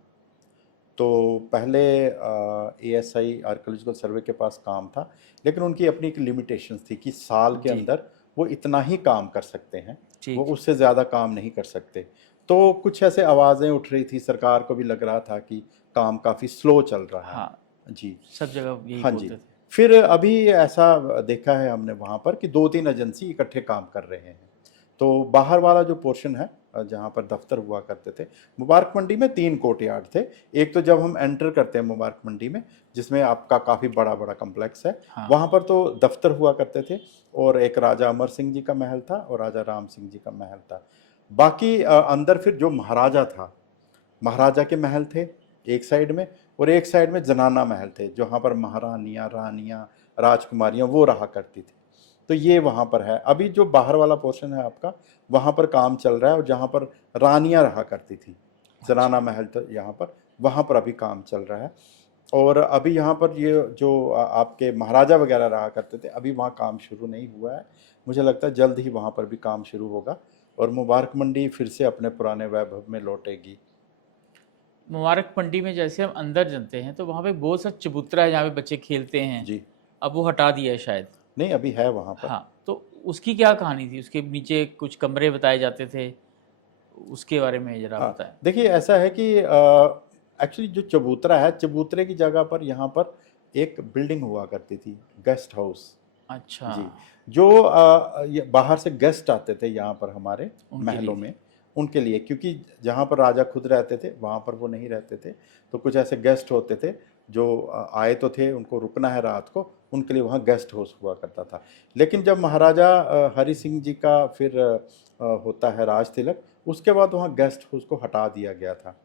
तो पहले ASI आर्कियोलॉजिकल सर्वे के पास काम था, लेकिन उनकी अपनी एक लिमिटेशंस थी कि साल के जी। अंदर वो इतना ही काम कर सकते हैं, वो ठीक। उससे ज़्यादा काम नहीं कर सकते। तो कुछ ऐसे आवाज़ें उठ रही थी, सरकार को भी लग रहा था कि काम काफ़ी स्लो चल रहा है। हाँ, जी सब जगह यही हाँ जी। बोलते थे। फिर अभी ऐसा देखा है हमने वहाँ पर कि 2-3 एजेंसी इकट्ठे काम कर रहे हैं। तो बाहर वाला जो पोर्शन है जहाँ पर दफ्तर हुआ करते थे, मुबारक मंडी में 3 कोर्टयार्ड थे। एक तो जब हम एंटर करते हैं मुबारक मंडी में, जिसमें आपका काफ़ी बड़ा बड़ा कम्प्लेक्स है, हाँ। वहाँ पर तो दफ्तर हुआ करते थे, और एक राजा अमर सिंह जी का महल था और राजा राम सिंह जी का महल था। बाकी अंदर फिर जो महाराजा था, महाराजा के महल थे एक साइड में, और एक साइड में जनाना महल थे, जहाँ पर महारानियाँ, रानियाँ, राजकुमारियाँ वो रहा करती थी। तो ये वहाँ पर है। अभी जो बाहर वाला पोर्शन है आपका, वहाँ पर काम चल रहा है, और जहाँ पर रानियाँ रहा करती थी, जनाना महल तो यहाँ पर, वहाँ पर अभी काम चल रहा है। और अभी यहाँ पर ये जो आपके महाराजा वगैरह रहा करते थे, अभी वहाँ काम शुरू नहीं हुआ है। मुझे लगता है जल्द ही वहाँ पर भी काम शुरू होगा और मुबारक मंडी फिर से अपने पुराने वैभव में लौटेगी। मुबारक मंडी में जैसे हम अंदर जाते हैं तो वहाँ पे बहुत सा चबूतरा है जहाँ पे बच्चे खेलते हैं, जी, अब वो हटा दिया है शायद। नहीं अभी है वहाँ पर। हाँ, तो उसकी क्या कहानी थी? उसके नीचे कुछ कमरे बताए जाते थे, उसके बारे में ज़रा हाँ, बताएं। देखिए ऐसा है कि एक्चुअली जो चबूतरा है, चबूतरे की जगह पर यहाँ पर एक बिल्डिंग हुआ करती थी, गेस्ट हाउस। अच्छा, जी, जो ये बाहर से गेस्ट आते थे यहाँ पर हमारे उनके महलों लिए। में, उनके लिए, क्योंकि जहाँ पर राजा खुद रहते थे वहाँ पर वो नहीं रहते थे, तो कुछ ऐसे गेस्ट होते थे जो आए तो थे, उनको रुकना है रात को, उनके लिए वहाँ गेस्ट हाउस हुआ करता था। लेकिन जब महाराजा हरि सिंह जी का फिर होता है राज तिलक, उसके बाद वहाँ गेस्ट हाउस को हटा दिया गया था।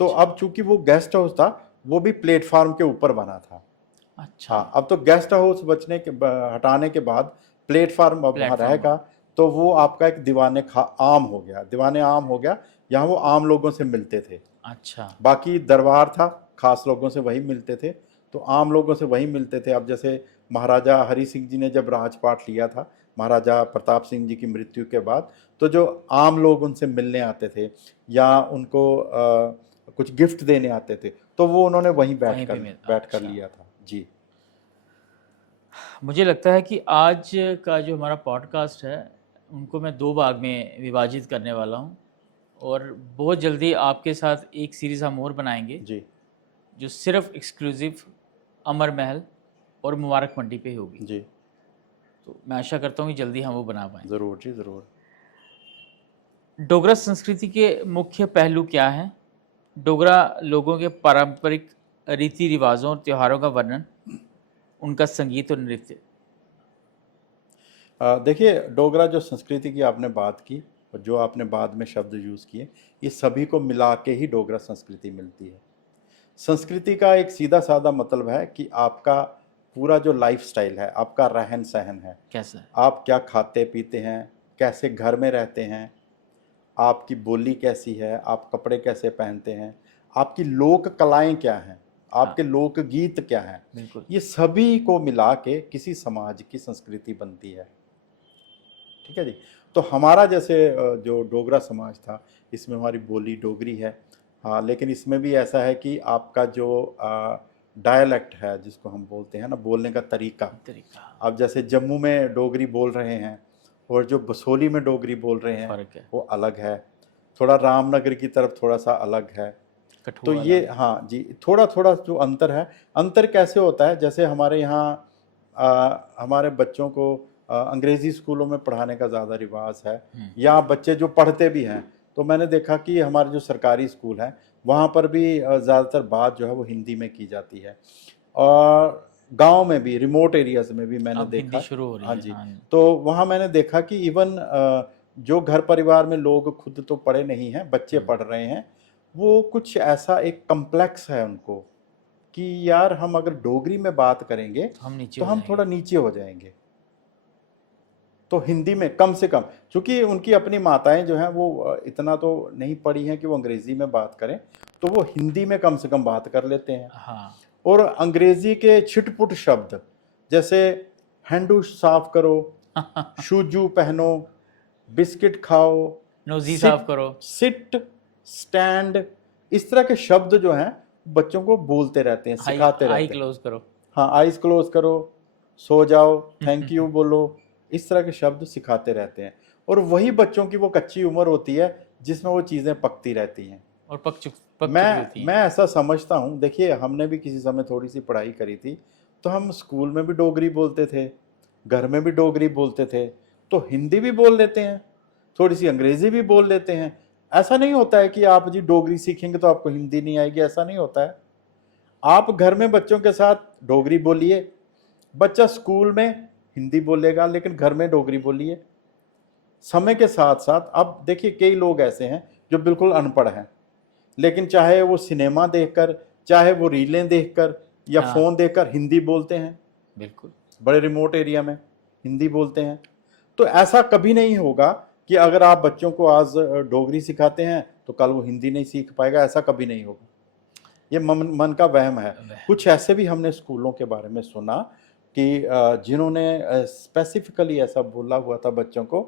तो अच्छा, अब चूंकि वो गेस्ट हाउस था, वो भी प्लेटफार्म के ऊपर बना था। अच्छा, हाँ, अब तो गेस्ट हाउस हटाने के बाद प्लेटफार्म अब वहाँ प्लेटफॉर्म रहेगा, तो वो आपका एक दीवाने आम हो गया, दीवाने आम हो गया। यहाँ वो आम लोगों से मिलते थे, अच्छा, बाकी दरबार था, खास लोगों से वही मिलते थे, तो आम लोगों से वही मिलते थे। अब जैसे महाराजा हरि सिंह जी ने जब राजपाट लिया था महाराजा प्रताप सिंह जी की मृत्यु के बाद, तो जो आम लोग उनसे मिलने आते थे या उनको कुछ गिफ्ट देने आते थे, तो वो उन्होंने वहीं वहीं पे मिल बैठ कर अच्छा। लिया था। जी, मुझे लगता है कि आज का जो हमारा पॉडकास्ट है, उनको मैं 2 भाग में विभाजित करने वाला हूँ और बहुत जल्दी आपके साथ एक सीरीज़ हम और बनाएँगे, जी, जो सिर्फ़ एक्सक्लूसिव अमर महल और मुबारक मंडी पे होगी। जी, तो मैं आशा करता हूँ कि जल्दी हम वो बना पाएँ। ज़रूर जी, ज़रूर। डोगरा संस्कृति के मुख्य पहलू क्या हैं? डोगरा लोगों के पारंपरिक रीति रिवाजों और त्योहारों का वर्णन, उनका संगीत और नृत्य। देखिए, डोगरा जो संस्कृति की आपने बात की और जो आपने बाद में शब्द यूज़ किए, ये सभी को मिला के ही डोगरा संस्कृति मिलती है। संस्कृति का एक सीधा साधा मतलब है कि आपका पूरा जो लाइफस्टाइल है, आपका रहन सहन है, कैसा है? आप क्या खाते पीते हैं, कैसे घर में रहते हैं, आपकी बोली कैसी है, आप कपड़े कैसे पहनते हैं, आपकी लोक कलाएं क्या हैं, हाँ, आपके लोकगीत क्या हैं, बिल्कुल। ये सभी को मिला के किसी समाज की संस्कृति बनती है। ठीक है जी। तो हमारा जैसे जो डोगरा समाज था, इसमें हमारी बोली डोगरी है। हाँ, लेकिन इसमें भी ऐसा है कि आपका जो डायलेक्ट है, जिसको हम बोलते हैं ना, बोलने का तरीका, तरीका, अब जैसे जम्मू में डोगरी बोल रहे हैं और जो बसोली में डोगरी बोल रहे हैं, फ़र्क है। वो अलग है। थोड़ा रामनगर की तरफ थोड़ा सा अलग है। तो कठुआ ये, अलग है। हाँ जी, थोड़ा थोड़ा जो अंतर है, अंतर कैसे होता है, जैसे हमारे यहाँ हमारे बच्चों को अंग्रेज़ी स्कूलों में पढ़ाने का ज़्यादा रिवाज है, हुँ, या बच्चे जो पढ़ते भी हैं, तो मैंने देखा कि हमारे जो सरकारी स्कूल हैं वहाँ पर भी ज़्यादातर बात जो है वो हिंदी में की जाती है। और गांव में भी, रिमोट एरियाज़ में भी मैंने अब हिंदी देखा। शुरू हो रही हाँ है। जी, हाँ, तो वहाँ मैंने देखा कि इवन जो घर परिवार में लोग खुद तो पढ़े नहीं हैं, बच्चे हुँ, पढ़ रहे हैं, वो कुछ ऐसा एक कम्प्लेक्स है उनको कि यार हम अगर डोगरी में बात करेंगे तो हम नीचे तो हो हम जाएँगे। थोड़ा नीचे हो जाएंगे, तो हिंदी में कम से कम, क्योंकि उनकी अपनी माताएं जो हैं वो इतना तो नहीं पढ़ी हैं कि वो अंग्रेज़ी में बात करें, तो वो हिंदी में कम से कम बात कर लेते हैं। हाँ, और अंग्रेज़ी के छिटपुट शब्द, जैसे हैंडू साफ करो, शूजू पहनो, बिस्किट खाओ, नोज़ी साफ़ सिट करो। सिट स्टैंड, इस तरह के शब्द जो हैं बच्चों को बोलते रहते हैं, आई सिखाते आई रहते हैं। क्लोज़ करो। हाँ, आइज़ क्लोज करो, सो जाओ, थैंक यू बोलो, इस तरह के शब्द सिखाते रहते हैं। और वही बच्चों की वो कच्ची उम्र होती है जिसमें वो चीज़ें पकती रहती हैं। और पक चुकी होती मैं हैं। ऐसा समझता हूँ, देखिए हमने भी किसी समय थोड़ी सी पढ़ाई करी थी, तो हम स्कूल में भी डोगरी बोलते थे, घर में भी डोगरी बोलते थे, तो हिंदी भी बोल लेते हैं, थोड़ी सी अंग्रेज़ी भी बोल लेते हैं। ऐसा नहीं होता है कि आप जी डोगरी सीखेंगे तो आपको हिंदी नहीं आएगी, ऐसा नहीं होता है। आप घर में बच्चों के साथ डोगरी बोलिए, बच्चा स्कूल में हिंदी बोलेगा लेकिन घर में डोगरी बोलिए। समय के साथ साथ अब देखिए कई लोग ऐसे हैं जो बिल्कुल अनपढ़ हैं, लेकिन चाहे वो सिनेमा देखकर, चाहे वो रीलें देखकर या हाँ, फ़ोन देखकर हिंदी बोलते हैं, बिल्कुल। बड़े रिमोट एरिया में हिंदी बोलते हैं। तो ऐसा कभी नहीं होगा कि अगर आप बच्चों को आज डोगरी सिखाते हैं तो कल वो हिंदी नहीं सीख पाएगा, ऐसा कभी नहीं होगा। ये मन का वहम है। वह कुछ ऐसे भी हमने स्कूलों के बारे में सुना कि जिन्होंने स्पेसिफिकली ऐसा बोला हुआ था बच्चों को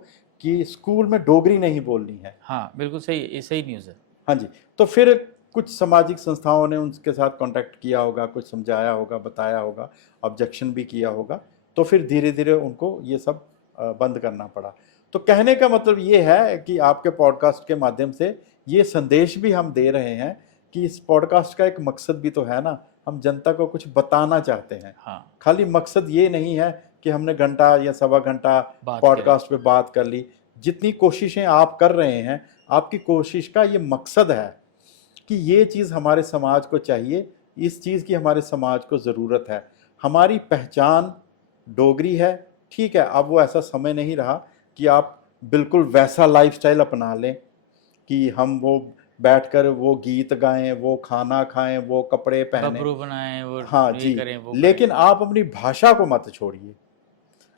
कि स्कूल में डोगरी नहीं बोलनी है। हाँ बिल्कुल सही, ये सही न्यूज़ है। हाँ जी। तो फिर कुछ सामाजिक संस्थाओं ने उनके साथ कांटेक्ट किया होगा, कुछ समझाया होगा, बताया होगा, ऑब्जेक्शन भी किया होगा, तो फिर धीरे धीरे उनको ये सब बंद करना पड़ा। तो कहने का मतलब ये है कि आपके पॉडकास्ट के माध्यम से ये संदेश भी हम दे रहे हैं कि इस पॉडकास्ट का एक मकसद भी तो है ना, हम जनता को कुछ बताना चाहते हैं। हाँ, खाली मकसद ये नहीं है कि हमने घंटा या सवा घंटा बात पॉडकास्ट पे बात कर ली। जितनी कोशिशें आप कर रहे हैं, आपकी कोशिश का ये मकसद है कि ये चीज़ हमारे समाज को चाहिए, इस चीज़ की हमारे समाज को ज़रूरत है। हमारी पहचान डोगरी है, ठीक है। अब वो ऐसा समय नहीं रहा कि आप बिल्कुल वैसा लाइफस्टाइल अपना लें कि हम वो बैठकर वो गीत गाएं, वो खाना खाएं, वो कपड़े पहने। गबरू बनाएं, वो हाँ ये जी, करें वो लेकिन करें। आप अपनी भाषा को मत छोड़िए।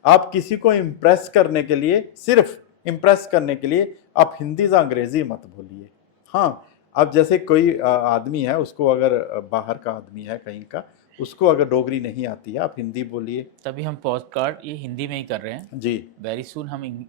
आप किसी को इम्प्रेस करने के लिए, सिर्फ इम्प्रेस करने के लिए आप हिंदी या अंग्रेजी मत बोलिए। हाँ, अब जैसे कोई आदमी है, उसको अगर बाहर का आदमी है कहीं का, उसको अगर डोगरी नहीं आती है, आप हिंदी बोलिए। तभी हम पॉडकास्ट ये हिंदी में ही कर रहे हैं। जी वेरी सुन हम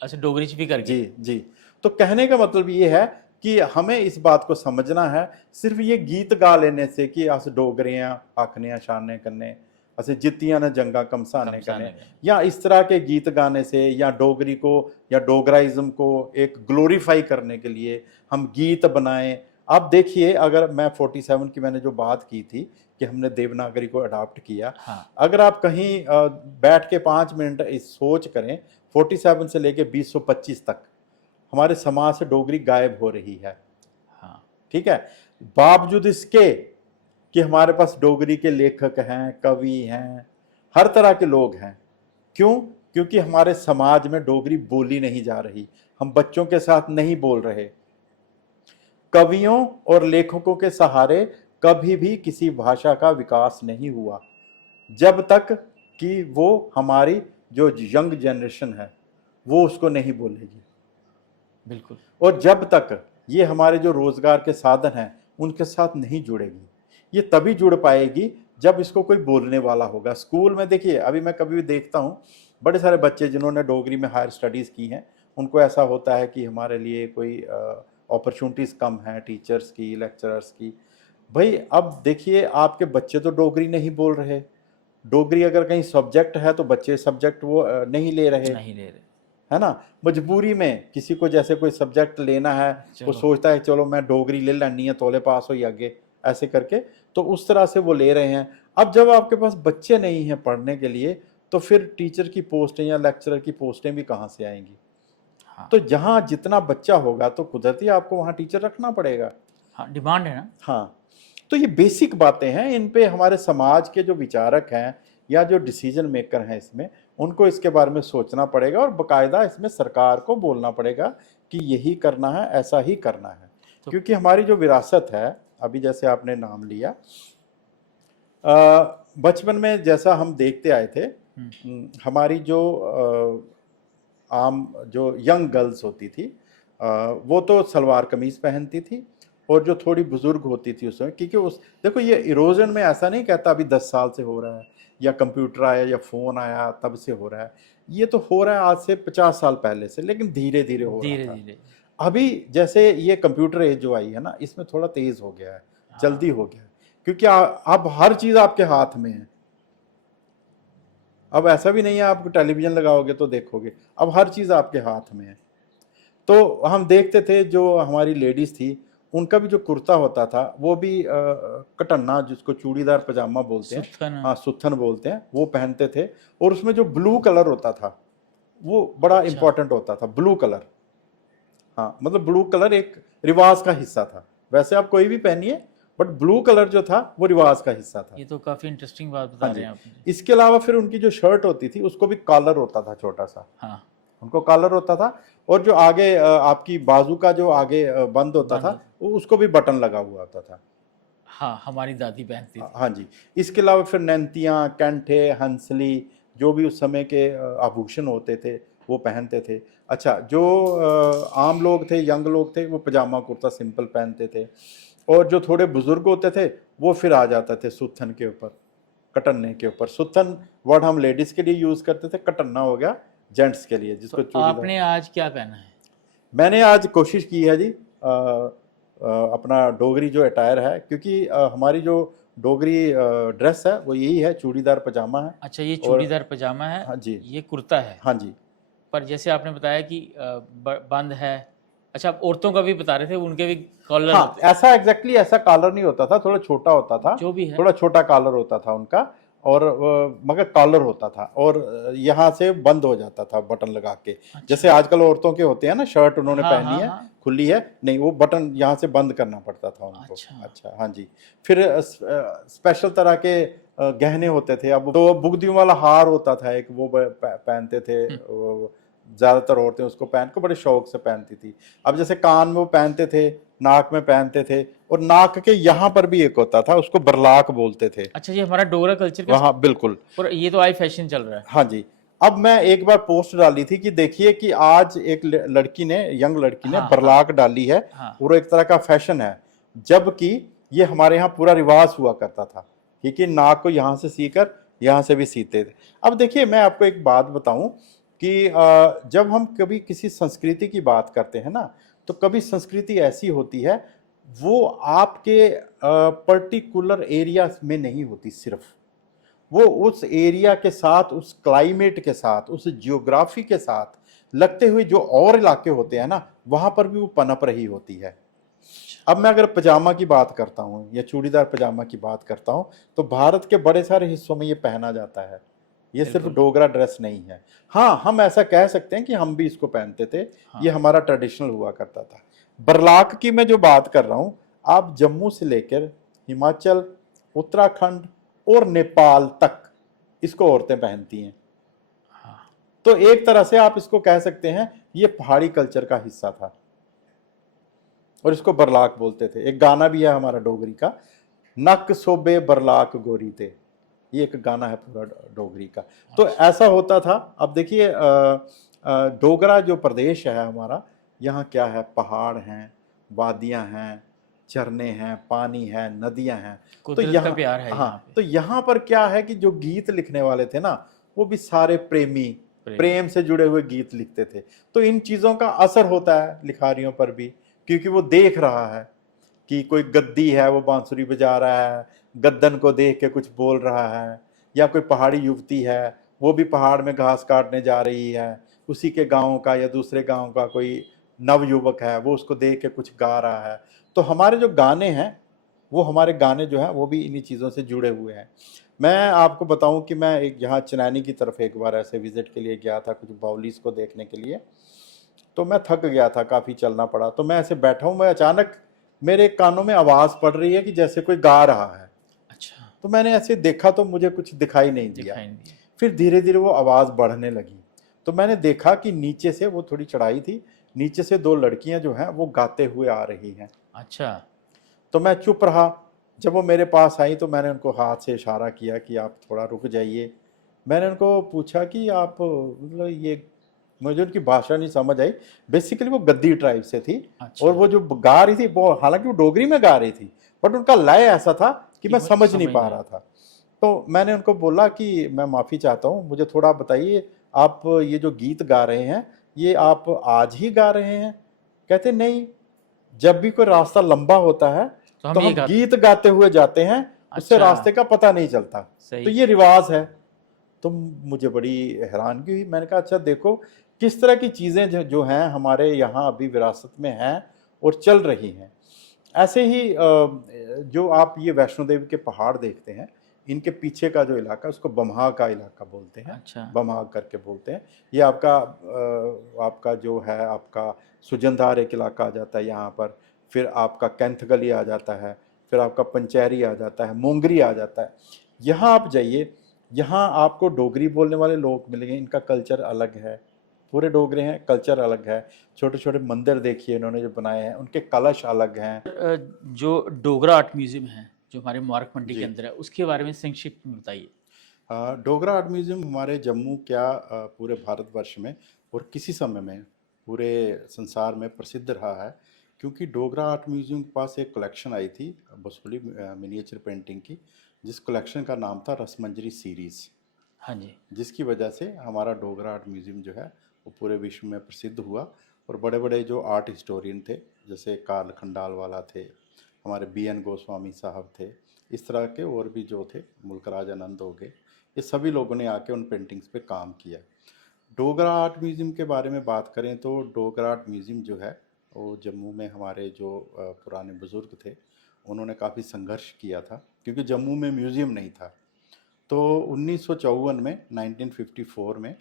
अच्छा डोगरी च भी करके। जी जी। तो कहने का मतलब ये है कि हमें इस बात को समझना है, सिर्फ ये गीत गा लेने से कि अस डोगरे हैं, आखने शाने कन्ने, अस जित्तियां न जंगा कमसाने कमसाने कन्ने, में। या इस तरह के गीत गाने से, या डोगरी को या डोगराइज्म को एक ग्लोरीफाई करने के लिए हम गीत बनाएं। आप देखिए, अगर मैं 47 की मैंने जो बात की थी कि हमने देवनागरी को अडॉप्ट किया, हाँ अगर आप कहीं बैठ के 5 मिनट इस सोच करें, 47 से लेके 2025 तक हमारे समाज से डोगरी गायब हो रही है। हाँ ठीक है, बावजूद इसके कि हमारे पास डोगरी के लेखक हैं, कवि हैं, हर तरह के लोग हैं। क्यों? क्योंकि हमारे समाज में डोगरी बोली नहीं जा रही, हम बच्चों के साथ नहीं बोल रहे। कवियों और लेखकों के सहारे कभी भी किसी भाषा का विकास नहीं हुआ, जब तक कि वो हमारी जो यंग जनरेशन है वो उसको नहीं बोलेगी, बिल्कुल। और जब तक ये हमारे जो रोजगार के साधन हैं उनके साथ नहीं जुड़ेगी। ये तभी जुड़ पाएगी जब इसको कोई बोलने वाला होगा। स्कूल में देखिए, अभी मैं कभी भी देखता हूँ बड़े सारे बच्चे जिन्होंने डोगरी में हायर स्टडीज़ की हैं, उनको ऐसा होता है कि हमारे लिए कोई अपॉर्चुनिटीज़ कम हैं, टीचर्स की, लेक्चरर्स की। भाई अब देखिए, आपके बच्चे तो डोगरी नहीं बोल रहे, डोगरी अगर कहीं सब्जेक्ट है तो बच्चे सब्जेक्ट वो नहीं ले रहे, नहीं ले रहे। है ना। मजबूरी में किसी को जैसे कोई सब्जेक्ट लेना है, वो चलो। सोचता है चलो मैं डोगरी ले लेनी है, तोले पास हो आगे, ऐसे करके, तो उस तरह से वो ले रहे हैं। अब जब आपके पास बच्चे नहीं हैं पढ़ने के लिए, तो फिर टीचर की पोस्टें या लेक्चरर की पोस्टें भी कहाँ से आएंगी? हाँ तो जहाँ जितना बच्चा होगा तो कुदरती आपको वहाँ टीचर रखना पड़ेगा। हाँ, डिमांड है ना। हाँ, तो ये बेसिक बातें हैं, इन पे हमारे समाज के जो विचारक हैं या जो डिसीजन मेकर हैं इसमें, उनको इसके बारे में सोचना पड़ेगा, और बाकायदा इसमें सरकार को बोलना पड़ेगा कि यही करना है, ऐसा ही करना है। तो क्योंकि हमारी जो विरासत है, अभी जैसे आपने नाम लिया, बचपन में जैसा हम देखते आए थे, हमारी जो आम जो यंग गर्ल्स होती थी, वो तो सलवार कमीज पहनती थी, और जो थोड़ी बुजुर्ग होती थी उसमें, क्योंकि उस देखो ये इरोजन में ऐसा नहीं कहता अभी 10 साल से हो रहा है, या कंप्यूटर आया या फोन आया तब से हो रहा है। ये तो हो रहा है आज से 50 साल पहले से, लेकिन धीरे धीरे हो रहा धीरे था। धीरे। अभी जैसे ये कंप्यूटर एज जो आई है ना, इसमें थोड़ा तेज हो गया है, जल्दी हो गया है, क्योंकि अब हर चीज आपके हाथ में है। अब ऐसा भी नहीं है आप टेलीविजन लगाओगे तो देखोगे, अब हर चीज आपके हाथ में है। तो हम देखते थे जो हमारी लेडीज थी, उनका भी जो कुर्ता होता था वो भी कटन्ना, जिसको चूड़ीदार पजामा बोलते हैं, सुथन। हाँ सुत्थन बोलते हैं, वो पहनते थे। और उसमें जो ब्लू कलर होता था वो बड़ा अच्छा। इंपॉर्टेंट होता था, ब्लू कलर। हाँ, मतलब ब्लू कलर एक रिवाज का हिस्सा था। वैसे आप कोई भी पहनिए, बट ब्लू कलर जो था वो रिवाज का हिस्सा था। ये तो काफी इंटरेस्टिंग बात बता हाँ रहे जी। हैं आप मुझे। इसके अलावा फिर उनकी जो शर्ट होती थी उसको भी कॉलर होता था छोटा सा, हाँ उनको कॉलर होता था। और जो आगे आपकी बाजू का जो आगे बंद होता बंद था, उसको भी बटन लगा हुआ होता था। हाँ, हमारी दादी पहनती थी। हाँ जी। इसके अलावा फिर नैंतियाँ, कैंठे, हंसली, जो भी उस समय के आभूषण होते थे वो पहनते थे। अच्छा, जो आम लोग थे, यंग लोग थे, वो पजामा कुर्ता सिंपल पहनते थे। और जो थोड़े बुजुर्ग होते थे वो फिर आ जाते थे सुत्थन के ऊपर, कटन्ने के ऊपर। सुत्थन वर्ड हम लेडीज के लिए यूज करते थे, कटन्ना हो गया जेंट्स के लिए, जिसको तो चूड़ीदार। आपने आज क्या पहना है? मैंने आज कोशिश की है जी अपना डोगरी जो अटायर है, क्योंकि हमारी जो डोगरी ड्रेस है वो यही है, चूड़ीदार पजामा है। अच्छा, ये और चूड़ीदार पजामा है, हाँ जी, ये कुर्ता है। हाँ जी, पर जैसे आपने बताया कि बंद है। अच्छा, आप औरतों का भी बता रहे थे, उनके भी कॉलर हाँ, होते, ऐसा एग्जैक्टली ऐसा कॉलर नहीं होता था, थोड़ा छोटा होता था, जो भी है। थोड़ा छोटा कॉलर होता था उनका, और मगर कॉलर होता था, और यहाँ से बंद हो जाता था बटन लगा के। अच्छा। जैसे आजकल औरतों के होते हैं ना, शर्ट उन्होंने हाँ पहनी हाँ है हाँ। खुली है, नहीं वो बटन यहाँ से बंद करना पड़ता था उनको। अच्छा। अच्छा, हाँ जी। फिर स्पेशल तरह के गहने होते थे। अब तो बुगदियों वाला हार होता था एक, वो पहनते थे। ज्यादातर औरतें उसको पहन को बड़े शौक से पहनती थी। अब जैसे कान में वो पहनते थे, नाक में पहनते थे, और नाक के यहाँ पर भी एक होता था, उसको बरलाक बोलते थे। अच्छा, ये हमारा डोगरा कल्चर का, वहाँ बिल्कुल, और ये तो आई फैशन चल रहा है। हाँ जी। अब मैं एक बार पोस्ट डाली थी कि देखिए कि आज एक लड़की ने, यंग लड़की ने हाँ बरलाक डाली है, हाँ। और एक तरह का फैशन है, जबकि ये हमारे यहाँ पूरा रिवाज हुआ करता था, क्योंकि नाक को यहाँ से सीकर यहाँ से भी सीते थे। अब देखिए, मैं आपको एक बात बताऊं कि जब हम कभी किसी संस्कृति की बात करते हैं ना, तो कभी संस्कृति ऐसी होती है वो आपके पर्टिकुलर एरिया में नहीं होती, सिर्फ वो उस एरिया के साथ, उस क्लाइमेट के साथ, उस जियोग्राफी के साथ लगते हुए जो और इलाके होते हैं ना, वहां पर भी वो पनप रही होती है। अब मैं अगर पजामा की बात करता हूँ या चूड़ीदार पजामा की बात करता हूँ, तो भारत के बड़े सारे हिस्सों में ये पहना जाता है, ये सिर्फ बिल्कुल। डोगरा ड्रेस नहीं है। हाँ, हम ऐसा कह सकते हैं कि हम भी इसको पहनते थे, हाँ। ये हमारा ट्रेडिशनल हुआ करता था। बरलाक की मैं जो बात कर रहा हूँ, आप जम्मू से लेकर हिमाचल, उत्तराखंड और नेपाल तक इसको औरतें पहनती हैं। हाँ। तो एक तरह से आप इसको कह सकते हैं ये पहाड़ी कल्चर का हिस्सा था, और इसको बरलाक बोलते थे। एक गाना भी है हमारा डोगरी का, नक सोबे बरलाक गोरी थे, ये एक गाना है पूरा डोगरी का। तो अच्छा। ऐसा होता था। अब देखिए, डोगरा जो प्रदेश है हमारा, यहाँ क्या है, पहाड़ हैं, वादियाँ हैं, झरने हैं, पानी है, नदियाँ हैं। तो कुदरत का यहाँ, प्यार है यहाँ हाँ, पे। तो यहाँ पर क्या है कि जो गीत लिखने वाले थे ना, वो भी सारे प्रेमी, प्रेम से जुड़े हुए गीत लिखते थे। तो इन चीज़ों का असर होता है लिखारियों पर भी, क्योंकि वो देख रहा है कि कोई गद्दी है वो बांसुरी बजा रहा है, गद्दन को देख के कुछ बोल रहा है, या कोई पहाड़ी युवती है वो भी पहाड़ में घास काटने जा रही है, उसी के गांव का या दूसरे गांव का कोई नव युवक है, वो उसको देख के कुछ गा रहा है। तो हमारे जो गाने हैं, वो हमारे गाने जो हैं वो भी इन्हीं चीज़ों से जुड़े हुए हैं। मैं आपको बताऊं कि मैं एक यहाँ चनैनी की तरफ एक बार ऐसे विजिट के लिए गया था, कुछ बाउलीज को देखने के लिए। तो मैं थक गया था, काफ़ी चलना पड़ा, तो मैं ऐसे बैठा हूँ, मैं अचानक मेरे कानों में आवाज़ पड़ रही है कि जैसे कोई गा रहा है। अच्छा। तो मैंने ऐसे देखा तो मुझे कुछ दिखाई नहीं दिया। दिखाई नहीं दिया। फिर धीरे धीरे वो आवाज़ बढ़ने लगी, तो मैंने देखा कि नीचे से, वो थोड़ी चढ़ाई थी, नीचे से दो लड़कियां जो हैं वो गाते हुए आ रही हैं। अच्छा। तो मैं चुप रहा। जब वो मेरे पास आई तो मैंने उनको हाथ से इशारा किया कि आप थोड़ा रुक जाइए। मैंने उनको पूछा कि आप, मतलब ये, मुझे उनकी भाषा नहीं समझ आई। बेसिकली वो गद्दी ट्राइब से थी, अच्छा। और वो जो गा रही थी वो, हालांकि वो डोगरी में गा रही थी, बट उनका लय ऐसा था कि मैं समझ नहीं पा रहा था। तो मैंने उनको बोला कि मैं माफ़ी चाहता हूँ, मुझे थोड़ा बताइए, आप ये जो गीत गा रहे हैं ये आप आज ही गा रहे हैं? कहते नहीं, जब भी कोई रास्ता लंबा होता है तो तो हम ये हम गाते। गीत गाते हुए जाते हैं, उससे अच्छा। रास्ते का पता नहीं चलता, सही। तो ये रिवाज है। तो मुझे बड़ी हैरानगी हुई। मैंने कहा अच्छा देखो किस तरह की चीज़ें जो हैं हमारे यहाँ अभी विरासत में हैं और चल रही हैं। ऐसे ही जो आप ये वैष्णो देवी के पहाड़ देखते हैं, इनके पीछे का जो इलाका है उसको बमहा का इलाका बोलते हैं, अच्छा। बमहा करके बोलते हैं। ये आपका जो है, आपका सुजनधार एक इलाका आ जाता है यहाँ पर, फिर आपका कैंथगली आ जाता है, फिर आपका पंचैरी आ जाता है, मोंगरी आ जाता है। यहाँ आप जाइए, यहाँ आपको डोगरी बोलने वाले लोग मिलेंगे, इनका कल्चर अलग है, पूरे डोगरे हैं, कल्चर अलग है। छोटे छोटे मंदिर देखिए इन्होंने जो बनाए हैं, उनके कलश अलग हैं। जो डोगरा आर्ट म्यूजियम है जो हमारे मुबारक मंडी के जी, अंदर है, उसके बारे में संक्षिप्त में बताइए। डोगरा आर्ट म्यूजियम हमारे जम्मू क्या, पूरे भारतवर्ष में और किसी समय में पूरे संसार में प्रसिद्ध रहा है, क्योंकि डोगरा आर्ट म्यूजियम के पास एक कलेक्शन आई थी बसोली मिनिएचर पेंटिंग की, जिस कलेक्शन का नाम था रसमंजरी सीरीज़, हाँ जी। जिसकी वजह से हमारा डोगरा आर्ट म्यूजियम जो है वो पूरे विश्व में प्रसिद्ध हुआ। और बड़े बड़े जो आर्ट हिस्टोरियन थे, जैसे कार्ल खंडालवाला थे, हमारे BN गोस्वामी साहब थे, इस तरह के और भी जो थे, मुल्कराज आनंद हो गए, ये सभी लोगों ने आके उन पेंटिंग्स पे काम किया। डोगरा आर्ट म्यूज़ियम के बारे में बात करें तो डोगरा आर्ट म्यूज़ियम जो है वो जम्मू में हमारे जो पुराने बुज़ुर्ग थे, उन्होंने काफ़ी संघर्ष किया था, क्योंकि जम्मू में म्यूज़ियम नहीं था। तो 1954 में 1954 में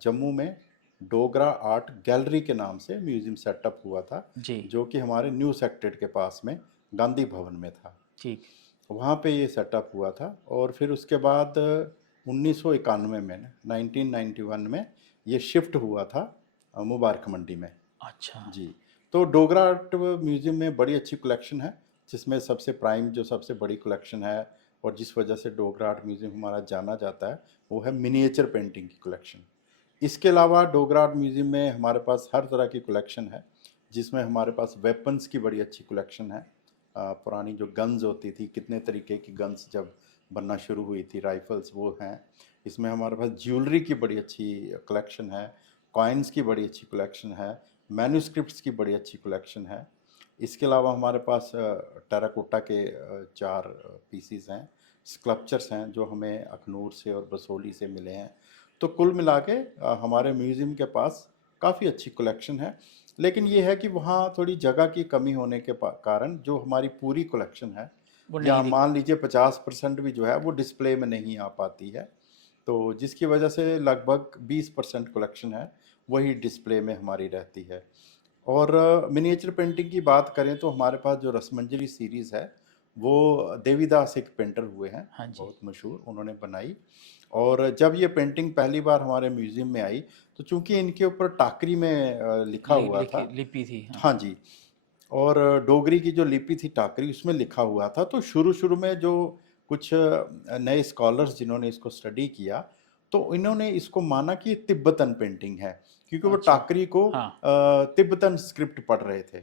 जम्मू में डोगरा आर्ट गैलरी के नाम से म्यूज़ियम सेटअप हुआ था, जी। जो कि हमारे न्यू सेक्टेड के पास में गांधी भवन में था। ठीक। वहाँ पे ये सेटअप हुआ था। और फिर उसके बाद 1991 में 1991 में ये शिफ्ट हुआ था मुबारक मंडी में। अच्छा। जी। तो डोगरा आर्ट म्यूज़ियम में बड़ी अच्छी कलेक्शन है, जिसमें सबसे प्राइम जो सबसे बड़ी कलेक्शन है और जिस वजह से डोगरा आर्ट म्यूज़ियम हमारा जाना जाता है, वो है मिनिएचर पेंटिंग की कलेक्शन। इसके अलावा डोगरा आर्ट म्यूज़ियम में हमारे पास हर तरह की कलेक्शन है, जिसमें हमारे पास वेपन्स की बड़ी अच्छी कलेक्शन है। पुरानी जो गन्स होती थी, कितने तरीके की गन्स जब बनना शुरू हुई थी, राइफल्स, वो हैं। इसमें हमारे पास ज्वेलरी की बड़ी अच्छी कलेक्शन है, कॉइन्स की बड़ी अच्छी कलेक्शन है, मैन्युस्क्रिप्ट्स की बड़ी अच्छी कलेक्शन है। इसके अलावा हमारे पास टेराकोटा के 4 पीसीस हैं, स्कल्पचर्स हैं जो हमें अखनूर से और बसोली से मिले हैं। तो कुल मिला के हमारे म्यूज़ियम के पास काफ़ी अच्छी कलेक्शन है। लेकिन ये है कि वहाँ थोड़ी जगह की कमी होने के कारण जो हमारी पूरी कलेक्शन है, वो या नहीं दिख मान लीजिए 50% भी जो है वो डिस्प्ले में नहीं आ पाती है। तो जिसकी वजह से लगभग 20% कलेक्शन है वही डिस्प्ले में हमारी रहती है। और मिनिएचर पेंटिंग की बात करें तो हमारे पास जो रसमंजरी सीरीज़ है, वो देवीदास एक पेंटर हुए हैं, हाँ जी। बहुत मशहूर, उन्होंने बनाई। और जब ये पेंटिंग पहली बार हमारे म्यूज़ियम में आई, तो चूंकि इनके ऊपर टाकरी में लिखा हुआ था। लिपि थी, हाँ। हाँ जी। और डोगरी की जो लिपि थी टाकरी, उसमें लिखा हुआ था। तो शुरू में जो कुछ नए स्कॉलर्स जिन्होंने इसको स्टडी किया, तो इन्होंने इसको माना कि ये तिब्बतन पेंटिंग है, क्योंकि वो अच्छा। टाकरी को हाँ। तिब्बतन स्क्रिप्ट पढ़ रहे थे।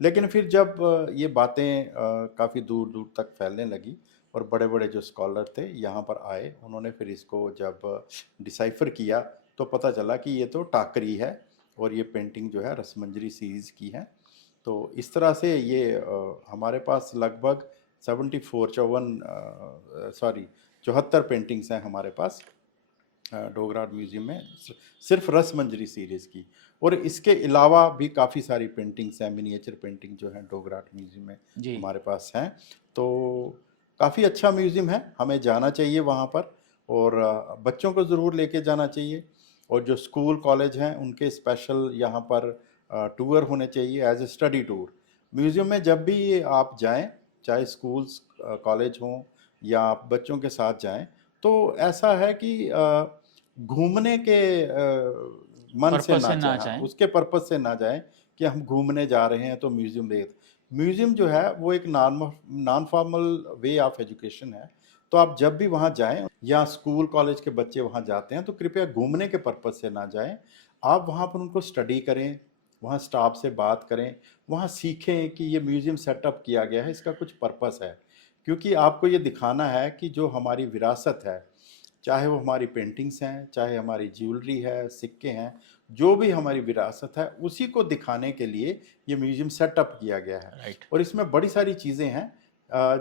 लेकिन फिर जब ये बातें काफ़ी दूर दूर तक फैलने लगी और बड़े बड़े जो स्कॉलर थे यहाँ पर आए, उन्होंने फिर इसको जब डिसाइफर किया, तो पता चला कि ये तो टाकरी है और ये पेंटिंग जो है रसमंजरी सीरीज़ की है। तो इस तरह से ये हमारे पास लगभग 74 पेंटिंग्स हैं हमारे पास डोगरा आर्ट म्यूज़ियम में, सिर्फ रसमंजरी सीरीज़ की। और इसके अलावा भी काफ़ी सारी पेंटिंग्स हैं, मिनिएचर पेंटिंग जो है डोगरा आर्ट म्यूज़ियम में जी। हमारे पास हैं। तो काफ़ी अच्छा म्यूज़ियम है, हमें जाना चाहिए वहाँ पर, और बच्चों को ज़रूर लेके जाना चाहिए। और जो स्कूल कॉलेज हैं उनके स्पेशल यहाँ पर टूर होने चाहिए as a study tour. Museum में जब भी आप जाएं, चाहे स्कूल्स कॉलेज हों या आप बच्चों के साथ जाएं, तो ऐसा है कि घूमने के मन से पर्पस ना से ना जाए, जाएं। उसके पर्पस से ना जाएं कि हम घूमने जा रहे हैं तो म्यूज़ियम देख। म्यूज़ियम जो है वो एक non formal way of education है। तो आप जब भी वहाँ जाएं या स्कूल कॉलेज के बच्चे वहाँ जाते हैं, तो कृपया घूमने के पर्पस से ना जाएं। आप वहाँ पर उनको स्टडी करें, वहाँ स्टाफ से बात करें, वहाँ सीखें कि ये म्यूज़ियम सेटअप किया गया है, इसका कुछ पर्पस है। क्योंकि आपको ये दिखाना है कि जो हमारी विरासत है, चाहे वो हमारी पेंटिंग्स हैं, चाहे हमारी ज्वेलरी है, सिक्के हैं, जो भी हमारी विरासत है, उसी को दिखाने के लिए ये म्यूज़ियम सेटअप किया गया है। राइट। और इसमें बड़ी सारी चीज़ें हैं,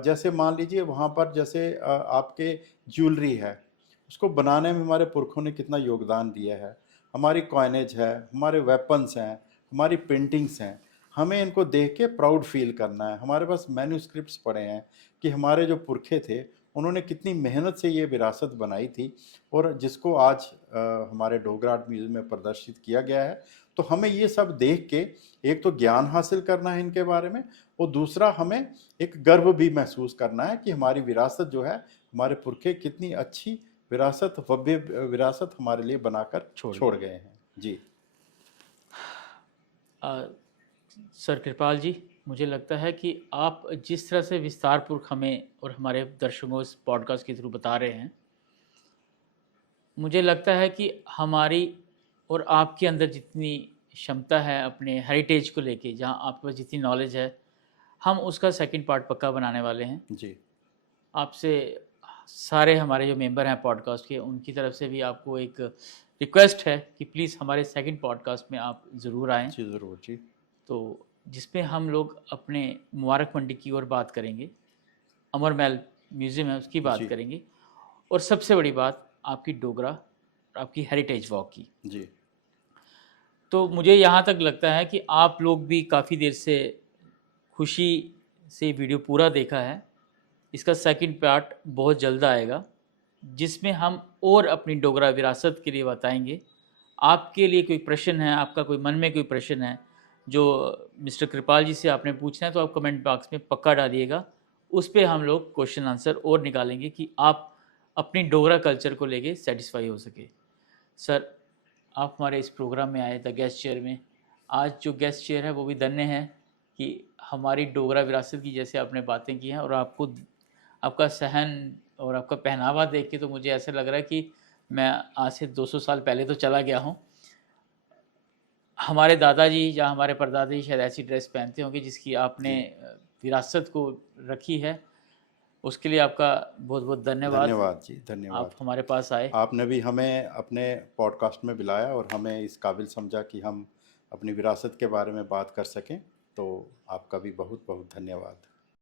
जैसे मान लीजिए वहाँ पर जैसे आपके ज्वेलरी है, उसको बनाने में हमारे पुरखों ने कितना योगदान दिया है। हमारी कॉइनेज है, हमारे वेपन्स हैं, हमारी पेंटिंग्स हैं, हमें इनको देख के प्राउड फील करना है। हमारे पास मैन्युस्क्रिप्ट्स पड़े हैं कि हमारे जो पुरखे थे, उन्होंने कितनी मेहनत से ये विरासत बनाई थी, और जिसको आज हमारे डोगरा आर्ट म्यूज़ियम में प्रदर्शित किया गया है। तो हमें ये सब देख के एक तो ज्ञान हासिल करना है इनके बारे में, और दूसरा हमें एक गर्व भी महसूस करना है कि हमारी विरासत जो है, हमारे पुरखे कितनी अच्छी विरासत, भव्य विरासत हमारे लिए बनाकर छोड़ गए हैं। जी। सर कृपाल जी, मुझे लगता है कि आप जिस तरह से विस्तारपूर्वक हमें और हमारे दर्शकों इस पॉडकास्ट के थ्रू बता रहे हैं, मुझे लगता है कि हमारी और आपके अंदर जितनी क्षमता है अपने हेरिटेज को लेके, जहाँ आपके पास जितनी नॉलेज है, हम उसका सेकंड पार्ट पक्का बनाने वाले हैं। जी आपसे सारे हमारे जो मेंबर हैं पॉडकास्ट के, उनकी तरफ से भी आपको एक रिक्वेस्ट है कि प्लीज़ हमारे सेकंड पॉडकास्ट में आप ज़रूर आएँ। जी ज़रूर जी। तो जिसमें हम लोग अपने मुबारक मंडी की ओर बात करेंगे, अमर महल म्यूज़ियम है उसकी बात जी करेंगे, और सबसे बड़ी बात आपकी डोगरा और आपकी हेरिटेज वॉक की। जी तो मुझे यहाँ तक लगता है कि आप लोग भी काफ़ी देर से खुशी से वीडियो पूरा देखा है। इसका सेकंड पार्ट बहुत जल्द आएगा, जिसमें हम और अपनी डोगरा विरासत के लिए बताएंगे। आपके लिए कोई प्रश्न है, आपका कोई मन में कोई प्रश्न है जो मिस्टर कृपाल जी से आपने पूछना है, तो आप कमेंट बॉक्स में पक्का डालिएगा। उस पे हम लोग क्वेश्चन आंसर और निकालेंगे कि आप अपनी डोगरा कल्चर को लेके सेटिस्फाई हो सके। सर, आप हमारे इस प्रोग्राम में आए द गेस्ट चेयर में। आज जो गेस्ट चेयर है वो भी धन्य है कि हमारी डोगरा विरासत की जैसे आपने बातें की हैं, और आपको आपका सहन और आपका पहनावा देख के तो मुझे ऐसा लग रहा है कि मैं आज से 200 साल पहले तो चला गया हूँ। हमारे दादाजी या हमारे परदादा शायद ऐसी ड्रेस पहनते होंगे जिसकी आपने जी विरासत को रखी है। उसके लिए आपका बहुत बहुत धन्यवाद। धन्यवाद जी आप धन्यवाद। हमारे पास आए। आपने भी हमें अपने पॉडकास्ट में बुलाया और हमें इस काबिल समझा कि हम अपनी विरासत के बारे में बात कर सकें, तो आपका भी बहुत बहुत धन्यवाद।